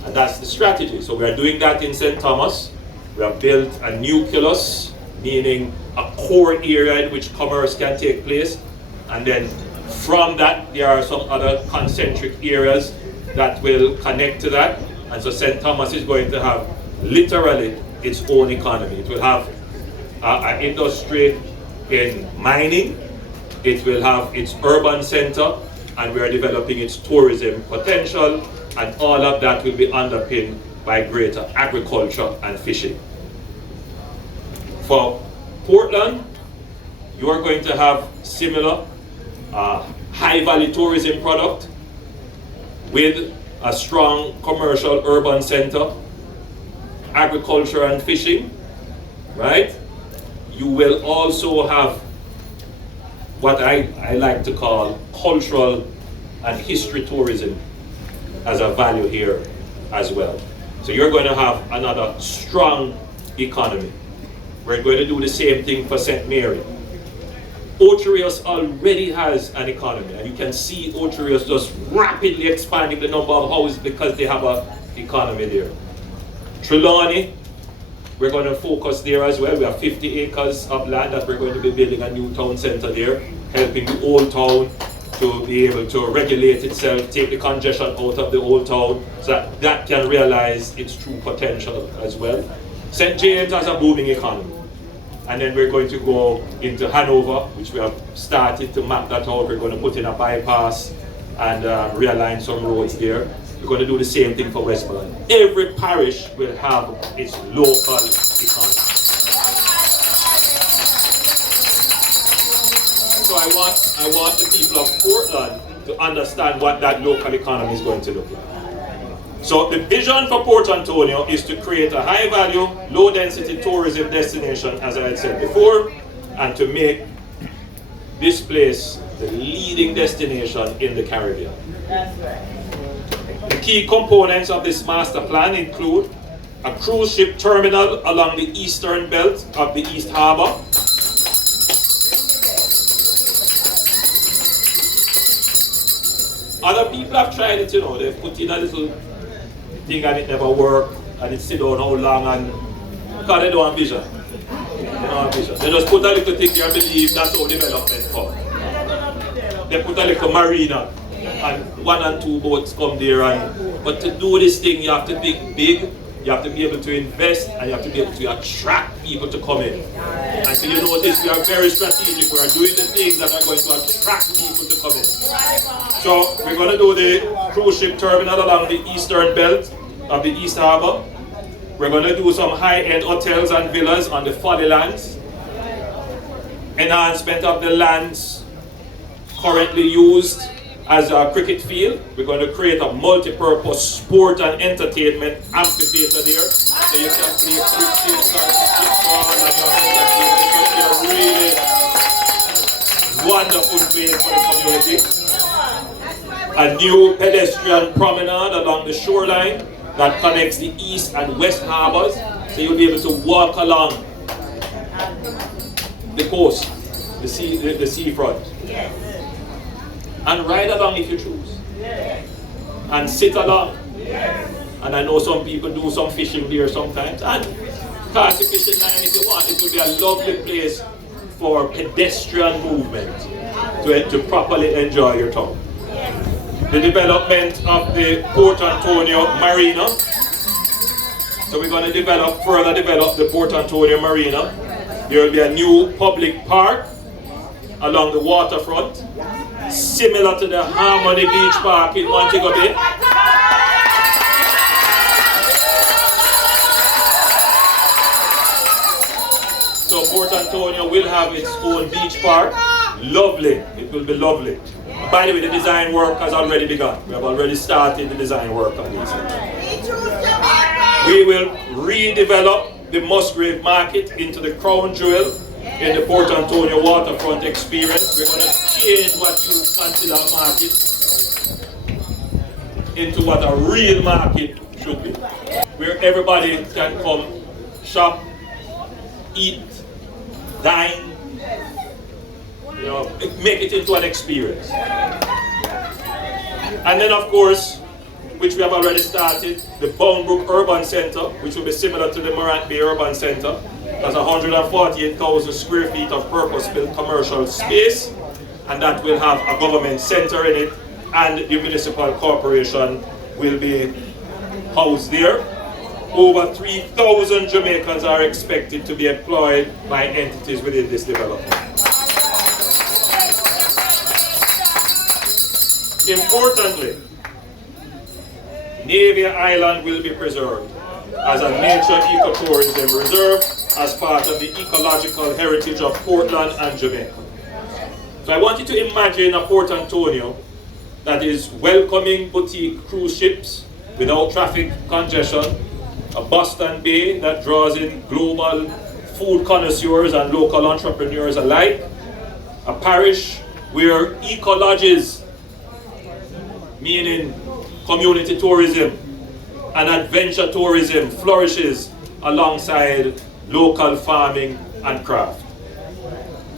And that's the strategy. So we are doing that in St. Thomas. We have built a nucleus, meaning a core area in which commerce can take place. And then from that, there are some other concentric areas that will connect to that. And so St. Thomas is going to have literally its own economy. It will have an industry in mining. It will have its urban center, and we are developing its tourism potential, and all of that will be underpinned by greater agriculture and fishing. For Portland, you are going to have similar high-value tourism product with a strong commercial urban center, agriculture and fishing, right? You will also have what I like to call cultural and history tourism as a value here as well. So you're going to have another strong economy. We're going to do the same thing for St. Mary. Ocho Rios already has an economy, and you can see Ocho Rios just rapidly expanding the number of houses because they have an economy there. Trelawney we're going to focus there as well. We have 50 acres of land that we're going to be building a new town center there, helping the old town to be able to regulate itself, take the congestion out of the old town, so that that can realize its true potential as well. St. James has a booming economy. And then we're going to go into Hanover, which we have started to map that out. We're going to put in a bypass and realign some roads there. We're going to do the same thing for Westmoreland. Every parish will have its local economy. So I want the people of Portland to understand what that local economy is going to look like. So the vision for Port Antonio is to create a high-value, low-density tourism destination, as I had said before, and to make this place the leading destination in the Caribbean. That's right. The key components of this master plan include a cruise ship terminal along the eastern belt of the East Harbour, other people have tried it, you know, they've put in a little thing and it never worked, and it sit down how long, and because they don't have vision. They don't have vision. They just put a little thing there and believe that's how development comes. They put a little marina and 1 and 2 boats come there, and but to do this thing you have to think big, you have to be able to invest, and you have to be able to attract people to come in. And so you notice we are very strategic. We are doing the things that are going to attract people to come in. So we're going to do the cruise ship terminal along the eastern belt of the East Harbour. We're going to do some high-end hotels and villas on the folly lands. Enhancement of the lands currently used as a cricket field. We're going to create a multi-purpose sport and entertainment amphitheater there. So you can play cricket, football, and it's going to be a really wonderful place for the community. A new pedestrian promenade along the shoreline that connects the east and west harbors, so you'll be able to walk along the coast, the seafront, and ride along if you choose, and sit along. And I know some people do some fishing there sometimes, and cast the fishing line if you want. It will be a lovely place for pedestrian movement to properly enjoy your town. The development of the Port Antonio Marina. So we're going to further develop the Port Antonio Marina. There will be a new public park along the waterfront, similar to the Harmony Beach Park in Montego Bay. So Port Antonio will have its own beach park. Lovely, it will be lovely. By the way, the design work has already begun. We have already started the design work on this. We will redevelop the Musgrave Market into the crown jewel in the Port Antonio waterfront experience. We're going to change what you consider a market into what a real market should be, where everybody can come, shop, eat, dine, you know, make it into an experience. And then of course, which we have already started, the Boundbrook Urban Center, which will be similar to the Morant Bay Urban Center. That's 148,000 square feet of purpose-built commercial space, and that will have a government center in it, and the municipal corporation will be housed there. Over 3,000 Jamaicans are expected to be employed by entities within this development. Importantly, Navy Island will be preserved as a nature ecotourism reserve as part of the ecological heritage of Portland and Jamaica. So I want you to imagine a Port Antonio that is welcoming boutique cruise ships without traffic congestion, a Boston Bay that draws in global food connoisseurs and local entrepreneurs alike, a parish where eco-lodges, meaning community tourism and adventure tourism, flourishes alongside local farming and craft.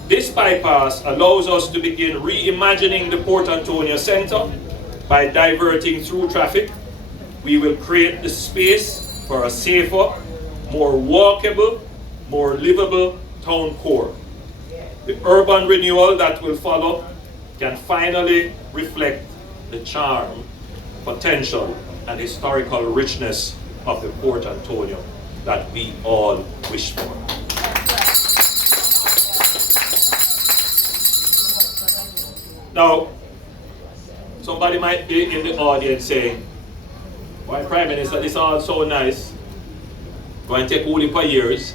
This bypass allows us to begin reimagining the Port Antonio Center by diverting through traffic. We will create the space for a safer, more walkable, more livable town core. The urban renewal that will follow can finally reflect the charm, potential, and historical richness of the Port Antonio that we all wish for. Now, somebody might be in the audience saying, why, Prime Minister, this is all so nice. Going to take only for years.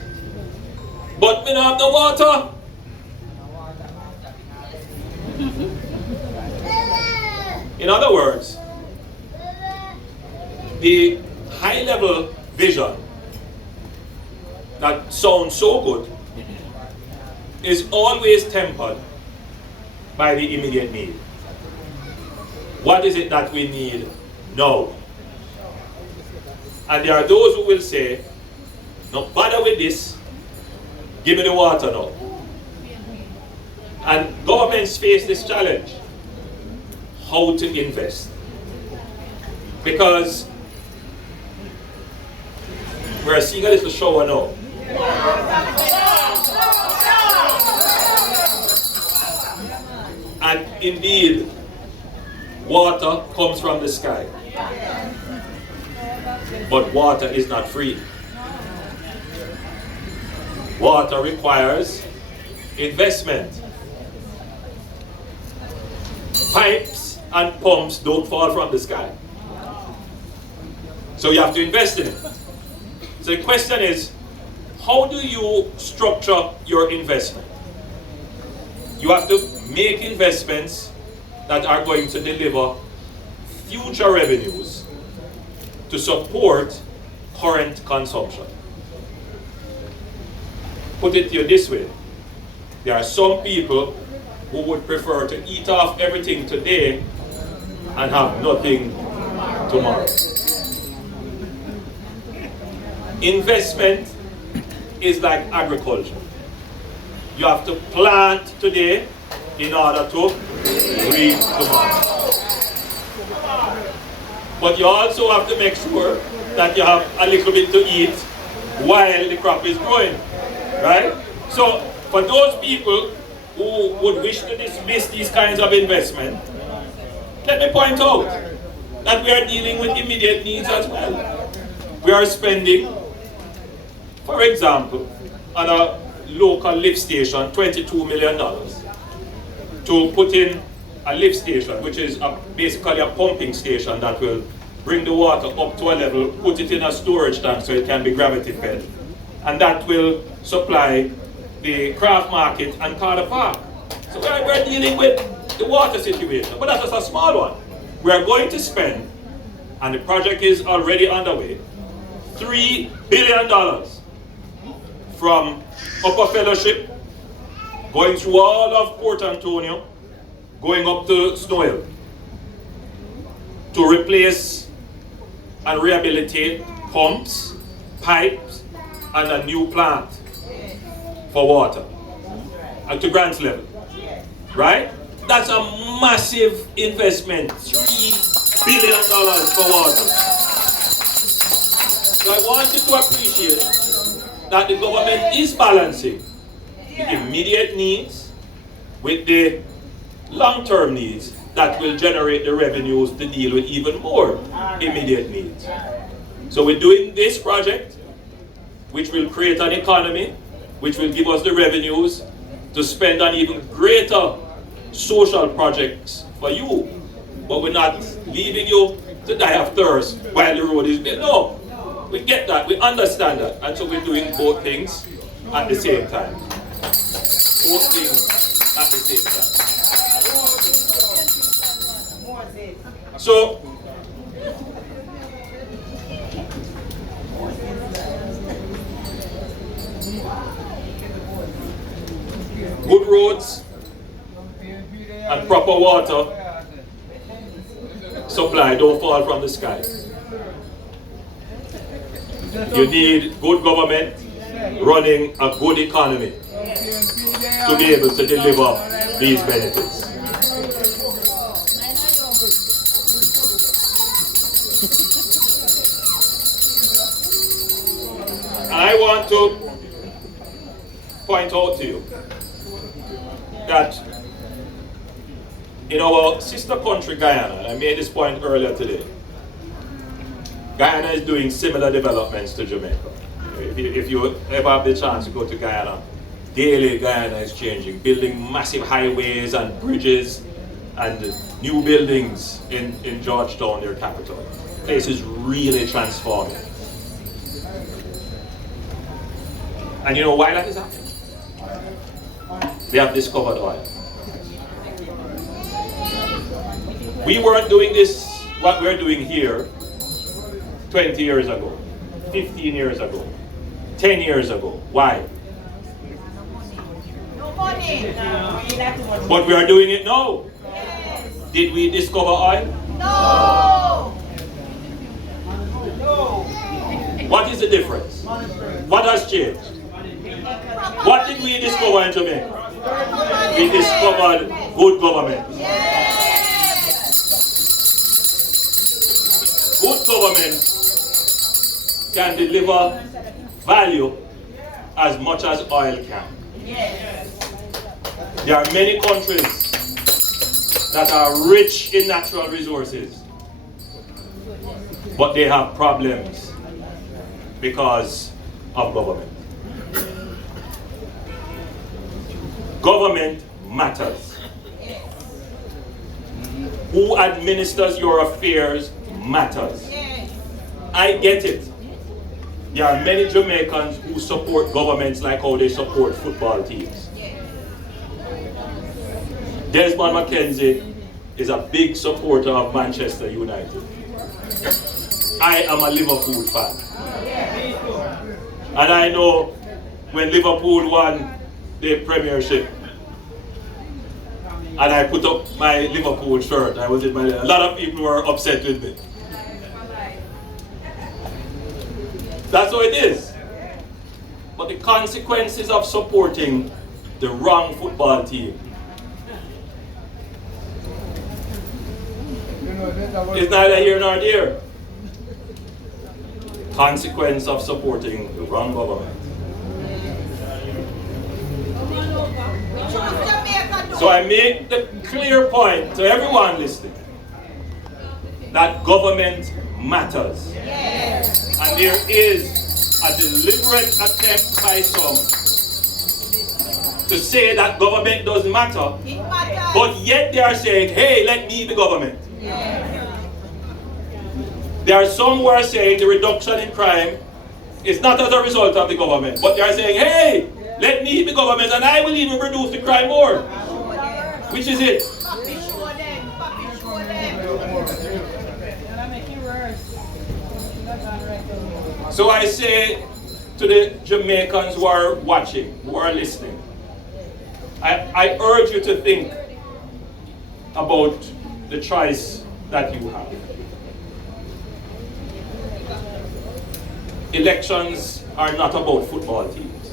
But we don't have the water. In other words, the high-level vision that sounds so good is always tempered by the immediate need. What is it that we need now? And there are those who will say, no bother with this, give me the water now. And governments face this challenge, how to invest. Because we're seeing a little shower now. And indeed, water comes from the sky. But water is not free. Water requires investment. Pipes and pumps don't fall from the sky. So you have to invest in it. So the question is, how do you structure your investment? You have to make investments that are going to deliver future revenues to support current consumption. Put it to you this way, there are some people who would prefer to eat off everything today and have nothing tomorrow. Investment is like agriculture. You have to plant today in order to reap tomorrow. But you also have to make sure that you have a little bit to eat while the crop is growing, right? So for those people who would wish to dismiss these kinds of investment, let me point out that we are dealing with immediate needs as well. We are spending, for example, on a local lift station, $22 million to put in a lift station, which is basically a pumping station that will bring the water up to a level, put it in a storage tank so it can be gravity fed. And that will supply the craft market and Carter Park. So we're dealing with the water situation, but that's just a small one. We are going to spend, and the project is already underway, $3 billion from Upper Fellowship, going through all of Port Antonio, going up to Snow Hill, to replace and rehabilitate pumps, pipes, and a new plant for water, and to grants level, right? That's a massive investment, $3 billion for water. So I want you to appreciate that the government is balancing the immediate needs with the long-term needs that will generate the revenues to deal with even more immediate needs. So we're doing this project, which will create an economy, which will give us the revenues to spend on even greater social projects for you. But we're not leaving you to die of thirst while the road is built. No, we get that, we understand that. And so we're doing both things at the same time. Both things at the same time. So, good roads and proper water supply don't fall from the sky. You need good government running a good economy to be able to deliver these benefits. And I I want to point out to you that in our sister country Guyana, and I made this point earlier today, Guyana is doing similar developments to Jamaica. If you ever have the chance to go to Guyana, daily Guyana is changing, building massive highways and bridges and new buildings in Georgetown, their capital. The place is really transforming. And you know why that is happening? They have discovered oil. We weren't doing this, what we're doing here, 20 years ago, 15 years ago, 10 years ago. Why? But we are doing it now. Did we discover oil? No! What is the difference? What has changed? What did we discover in Jamaica? We discovered good government. Good government can deliver value as much as oil can. There are many countries that are rich in natural resources, but they have problems because of government. Government matters. Who administers your affairs matters. I get it. There are many Jamaicans who support governments like how they support football teams. Desmond McKenzie is a big supporter of Manchester United. I am a Liverpool fan. And I know when Liverpool won the Premiership, and I put up my Liverpool shirt, a lot of people were upset with me. That's how it is. But the consequences of supporting the wrong football team is neither here nor there. Consequence of supporting the wrong government. So I make the clear point to everyone listening that government matters. And there is a deliberate attempt by some to say that government doesn't matter, but yet they are saying, hey, let me be the government. There are some who are saying the reduction in crime is not as a result of the government, but they are saying, hey, let me be government and I will even reduce the crime more. Which is it? So I say to the Jamaicans who are watching, who are listening, I urge you to think about the choice that you have. Elections are not about football teams.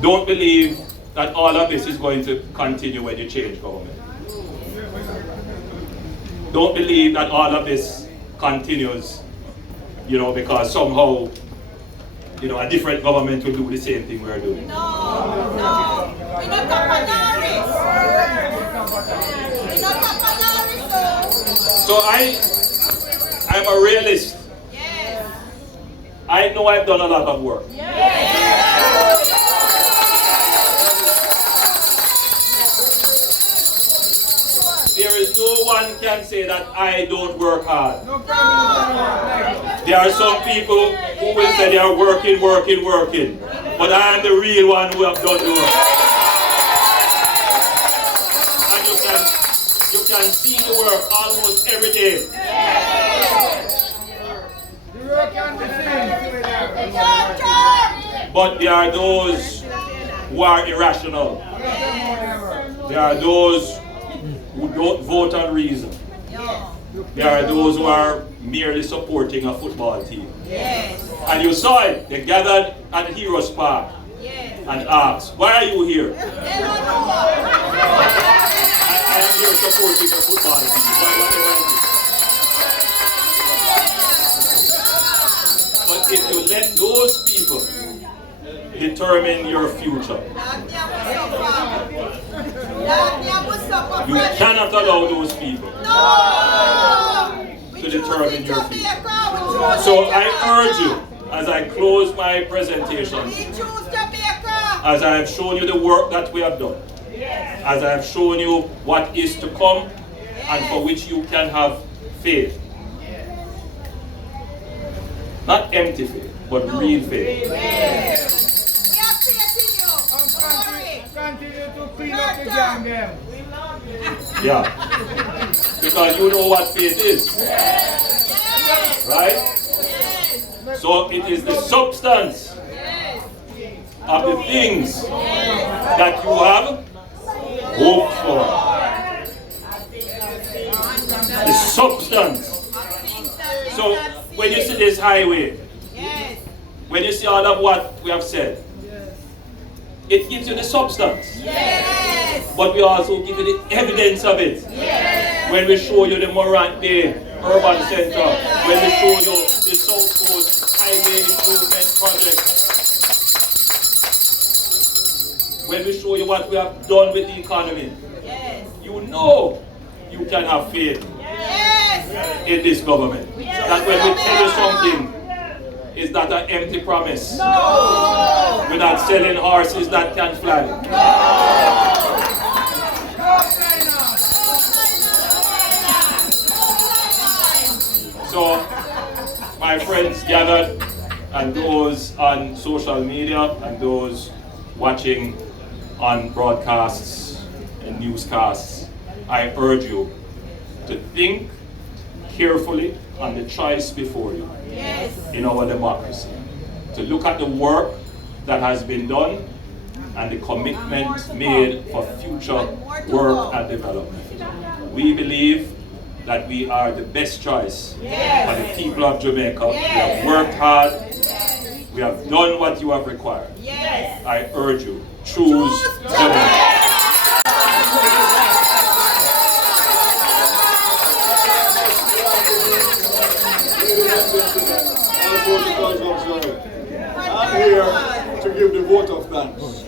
Don't believe that all of this is going to continue when you change government. Don't believe that all of this continues, because somehow, a different government will do the same thing we're doing. No. We're not So I'm a realist. Yes. I know I've done a lot of work. There is no one can say that I don't work hard. There are some people who will say they are working. But I am the real one who have done the work. And you can see the work almost every day. But there are those who are irrational. There are those who don't vote on reason. There are those who are merely supporting a football team. And you saw it. They gathered at Heroes Park and asked, why are you here? I am here supporting a football team. But let those people determine your future. You cannot allow those people to determine your future. So I urge you, as I close my presentation, as I have shown you the work that we have done, as I have shown you what is to come and for which you can have faith. Not empty faith, but real faith. Continue to clean up the gang them. Yeah. Because you know what faith is. Right? So it is the substance of the things that you have hoped for. The substance. So when you see this highway, when you see all of what we have said, it gives you the substance. But we also give you the evidence of it. When we show you the Morante Urban Center, when we show you the South Coast Highway Improvement Project, when we show you what we have done with the economy, you know you can have faith in this government. That when we tell you something, is that an empty promise? No. We're not selling horses that can fly. So, my friends gathered, and those on social media, and those watching on broadcasts and newscasts, I urge you to think carefully on the choice before you in our democracy. To look at the work that has been done and the commitment made for future work and development. We believe that we are the best choice for the people of Jamaica. We have worked hard. We have done what you have required. I urge you, choose Jamaica. I'm here to give the vote of thanks,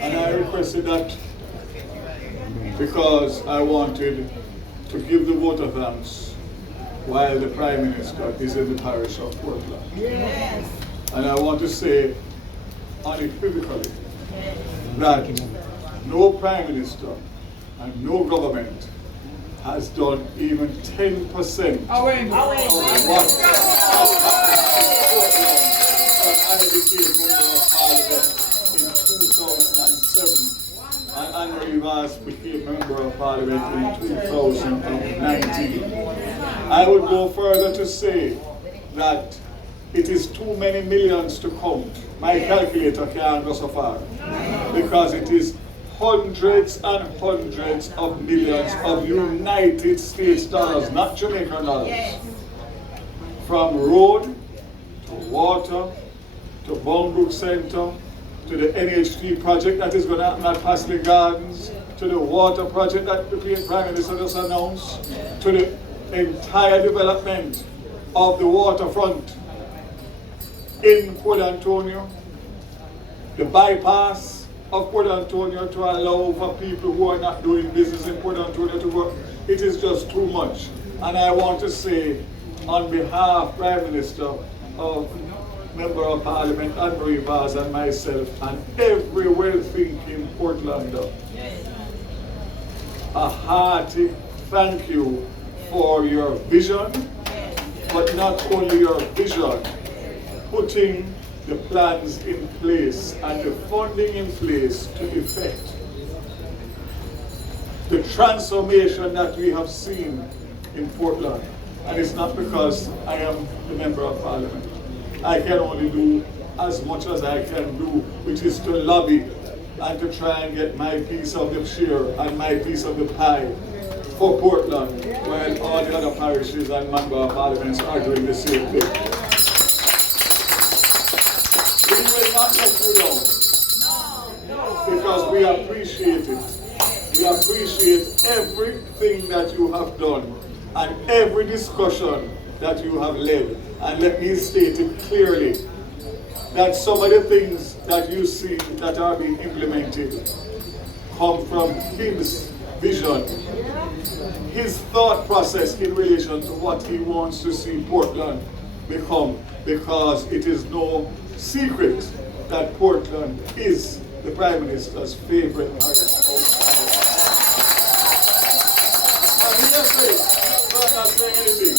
and I requested that because I wanted to give the vote of thanks while the Prime Minister is in the parish of Portland. And I want to say unequivocally that no Prime Minister and no government has done even 10% of what I became member of Parliament in 2007, and Anne Rivas became member of Parliament in 2019. I would go further to say that it is too many millions to count. My calculator can't go so far, because it is hundreds and hundreds of millions of United States dollars, not Jamaican dollars, from road to water, to Bombrook Center, to the NHT project that is going to happen at Pasley Gardens, to the water project that the Prime Minister just announced, to the entire development of the waterfront in Port Antonio, the bypass of Port Antonio to allow for people who are not doing business in Port Antonio to work. It is just too much. And I want to say, on behalf, Prime Minister, of Member of Parliament, Anne-Marie Vaz, and myself, and every well-thinking Portlander, a hearty thank you for your vision, but not only your vision, putting the plans in place and the funding in place to effect the transformation that we have seen in Portland. And it's not because I am the Member of Parliament. I can only do as much as I can do, which is to lobby and to try and get my piece of the share and my piece of the pie for Portland, while all the other parishes and Member of Parliaments are doing the same thing. We will not let you down, because we appreciate it. We appreciate everything that you have done and every discussion that you have led. And let me state it clearly, that some of the things that you see that are being implemented come from his vision, his thought process in relation to what he wants to see Portland become, because it is no secret that Portland is the Prime Minister's favorite marriage outside. And he has said, I'm not saying anything,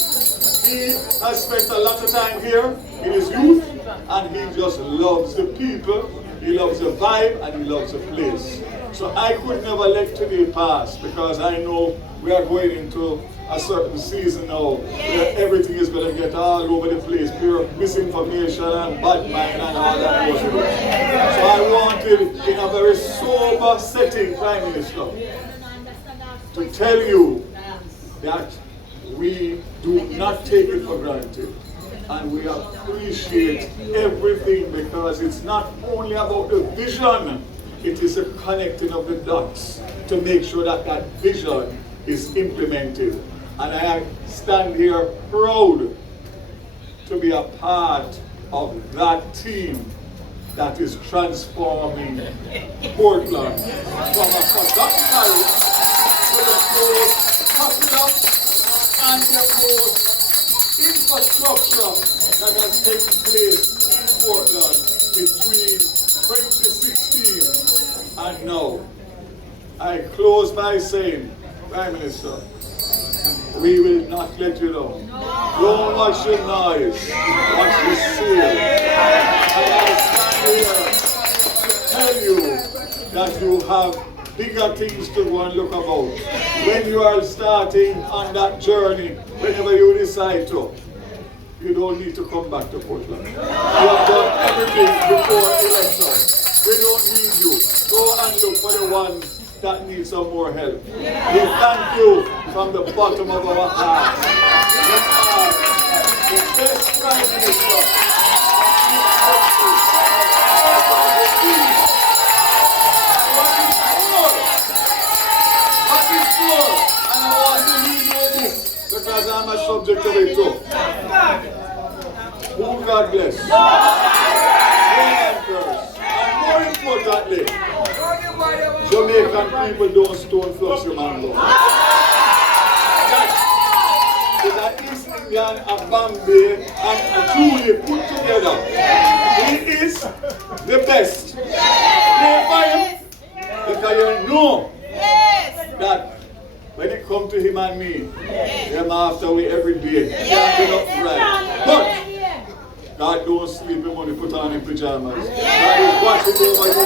he has spent a lot of time here in his youth, and he just loves the people, he loves the vibe, and he loves the place. So I could never let today pass, because I know we are going into a certain season now where everything is going to get all over the place, pure misinformation and bad mind and all that goes with it. So I wanted, in a very sober setting, Prime Minister, to tell you that we do not take it for granted. And we appreciate everything, because it's not only about the vision, it is a connecting of the dots to make sure that that vision is implemented. And I stand here proud to be a part of that team that is transforming Portland from a forgotten valley to the most popular and the most infrastructure that has taken place in Portland between 2016 and now. I close by saying, Prime Minister, we will not let you down. Don't watch your noise, watch your seal. And I stand here to tell you that you have bigger things to go and look about. When you are starting on that journey, whenever you decide to, you don't need to come back to Portland. You have done everything before election. We don't need you. Go and look for the ones that need some more help. We thank you from the bottom of our hearts. You are the best Prime Minister. What is more, and I want to leave you with this, because I'm a subject of it too. Who God bless. And more importantly, Jamaican people don't stone flush the mango. That is an East Indian, a Bombay, and a Julie put together. He is the best. Pray for him, because you know that when it comes to him and me, them after we every day. Can't be up right. But God don't sleep him when he put on in pajamas. God is watching over you, sir.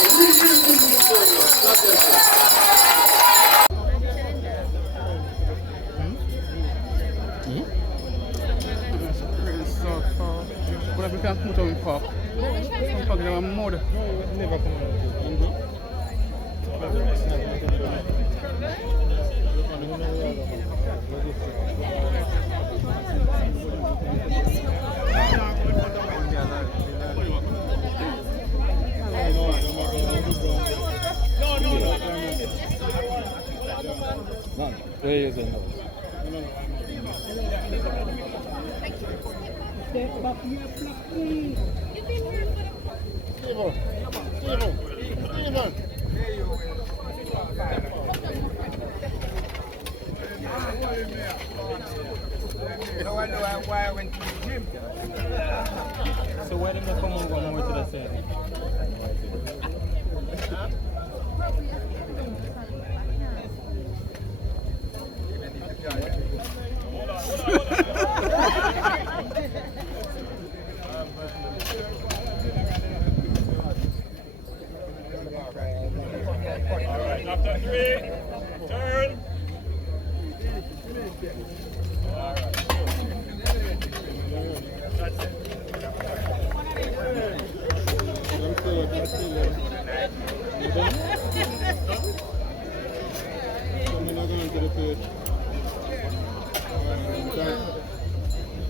And we will do this for you. God bless you. But we can put on park. Park there mud. Never come why I went to the gym. So why didn't I come over more to the side? Alright, after 3, turn. Alright.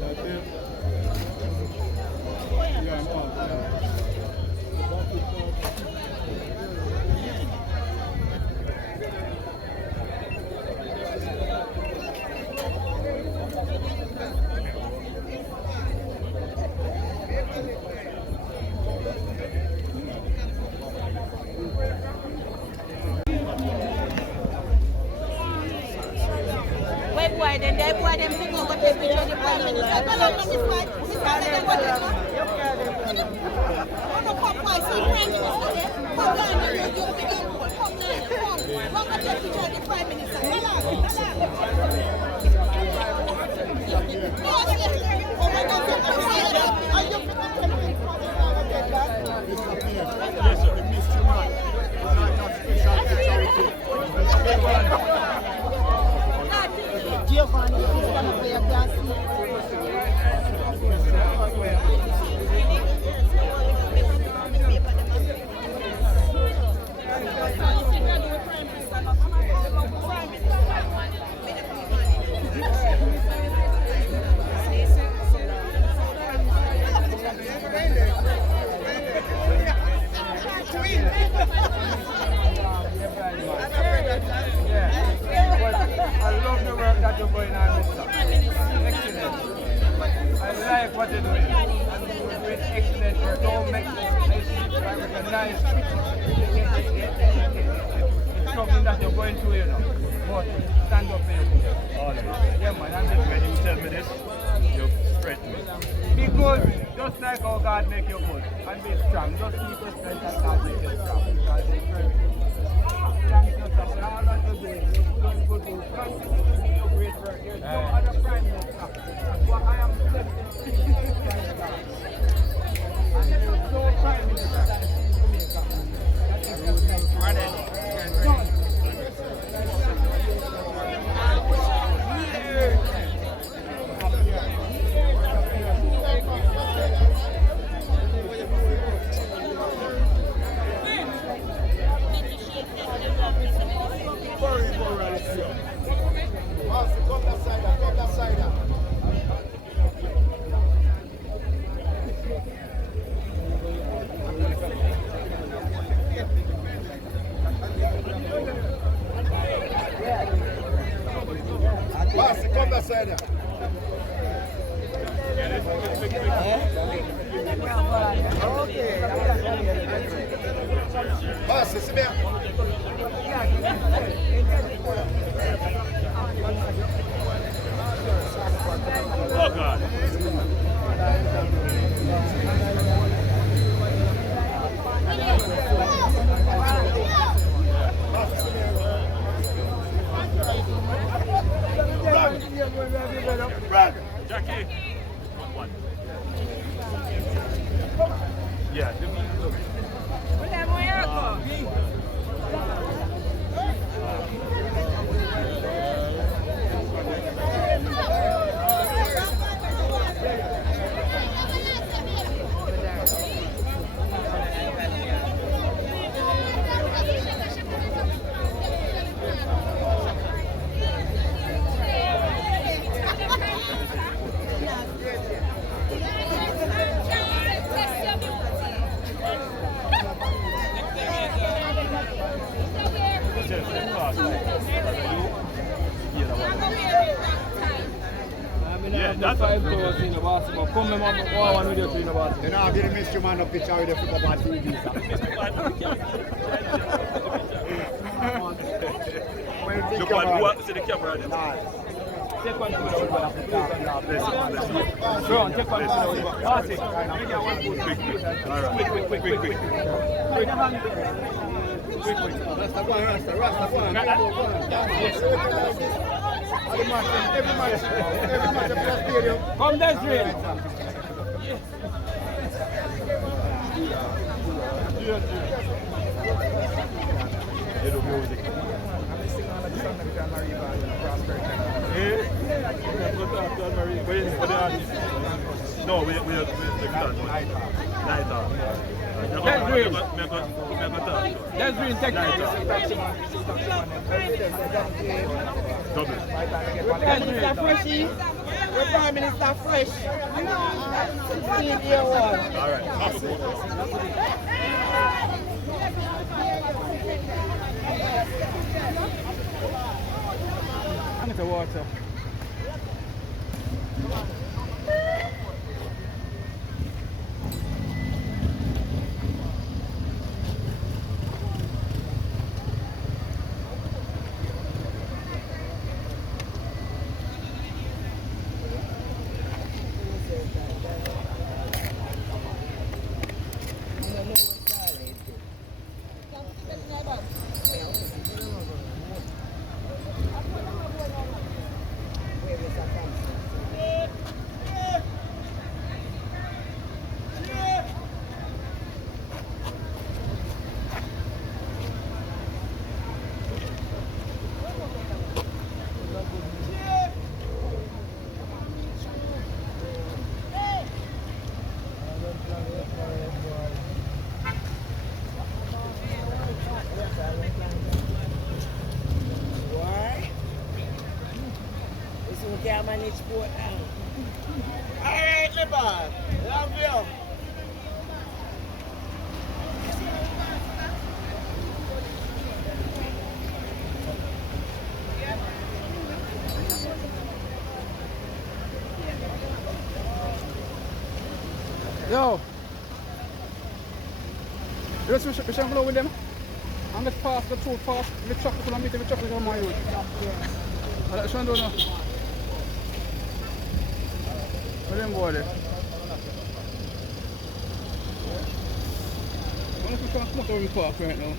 That's it. boy them to go take picture of the Prime Minister. Come on, this one. This one, let them go this one. Come on, see Prime Minister there. Come down here, you big and bold. Come down here, come. Come and take picture of the Prime Minister. Come on, come Yes, sir. Mr. Man. Not special charity. Giovanni, please come up here, class. I love the work that you're going on, Mr. Excellent. I like what you're doing. And you're doing excellent work. Don't make mistakes. I recognize it's something that you're going through, you know. But stand up here. Yeah, man. And when you tell me this, you spread me. Be good, just like how God make you good. And be strong. Just keep your strength and God make you strong. Because it's very good. Thank you, sir. All that you're doing, you're doing good work. Continue to do your great work. There's no other Prime Minister. What I am blessed in and there's no Prime Minister that is in Jamaica. Come that side. Pass, c'est bien. Oh God. Jackie. One. Yeah. Yeah, that's 5,000 in the basketball. Come on, one video in the basketball. You know, I'm going to miss you, man, a picture with the football TV. Look at what see the camera. Take one to the Bro, take one to the pass it. Quick. Rasta, go on. Every match of the stadium. Come Desiree. No, we Desiree, take Prime Minister Freshy. We're Prime Minister Fresh. 16-year-old. All right. I'm going to water. Alright, Lippard. Love you. Yo! Let's go with them. I'm going to pass the truth fast. The chocolate will meet the chocolate on my road. Let's go now. Where them go there? I'm going to smoke over the park right now.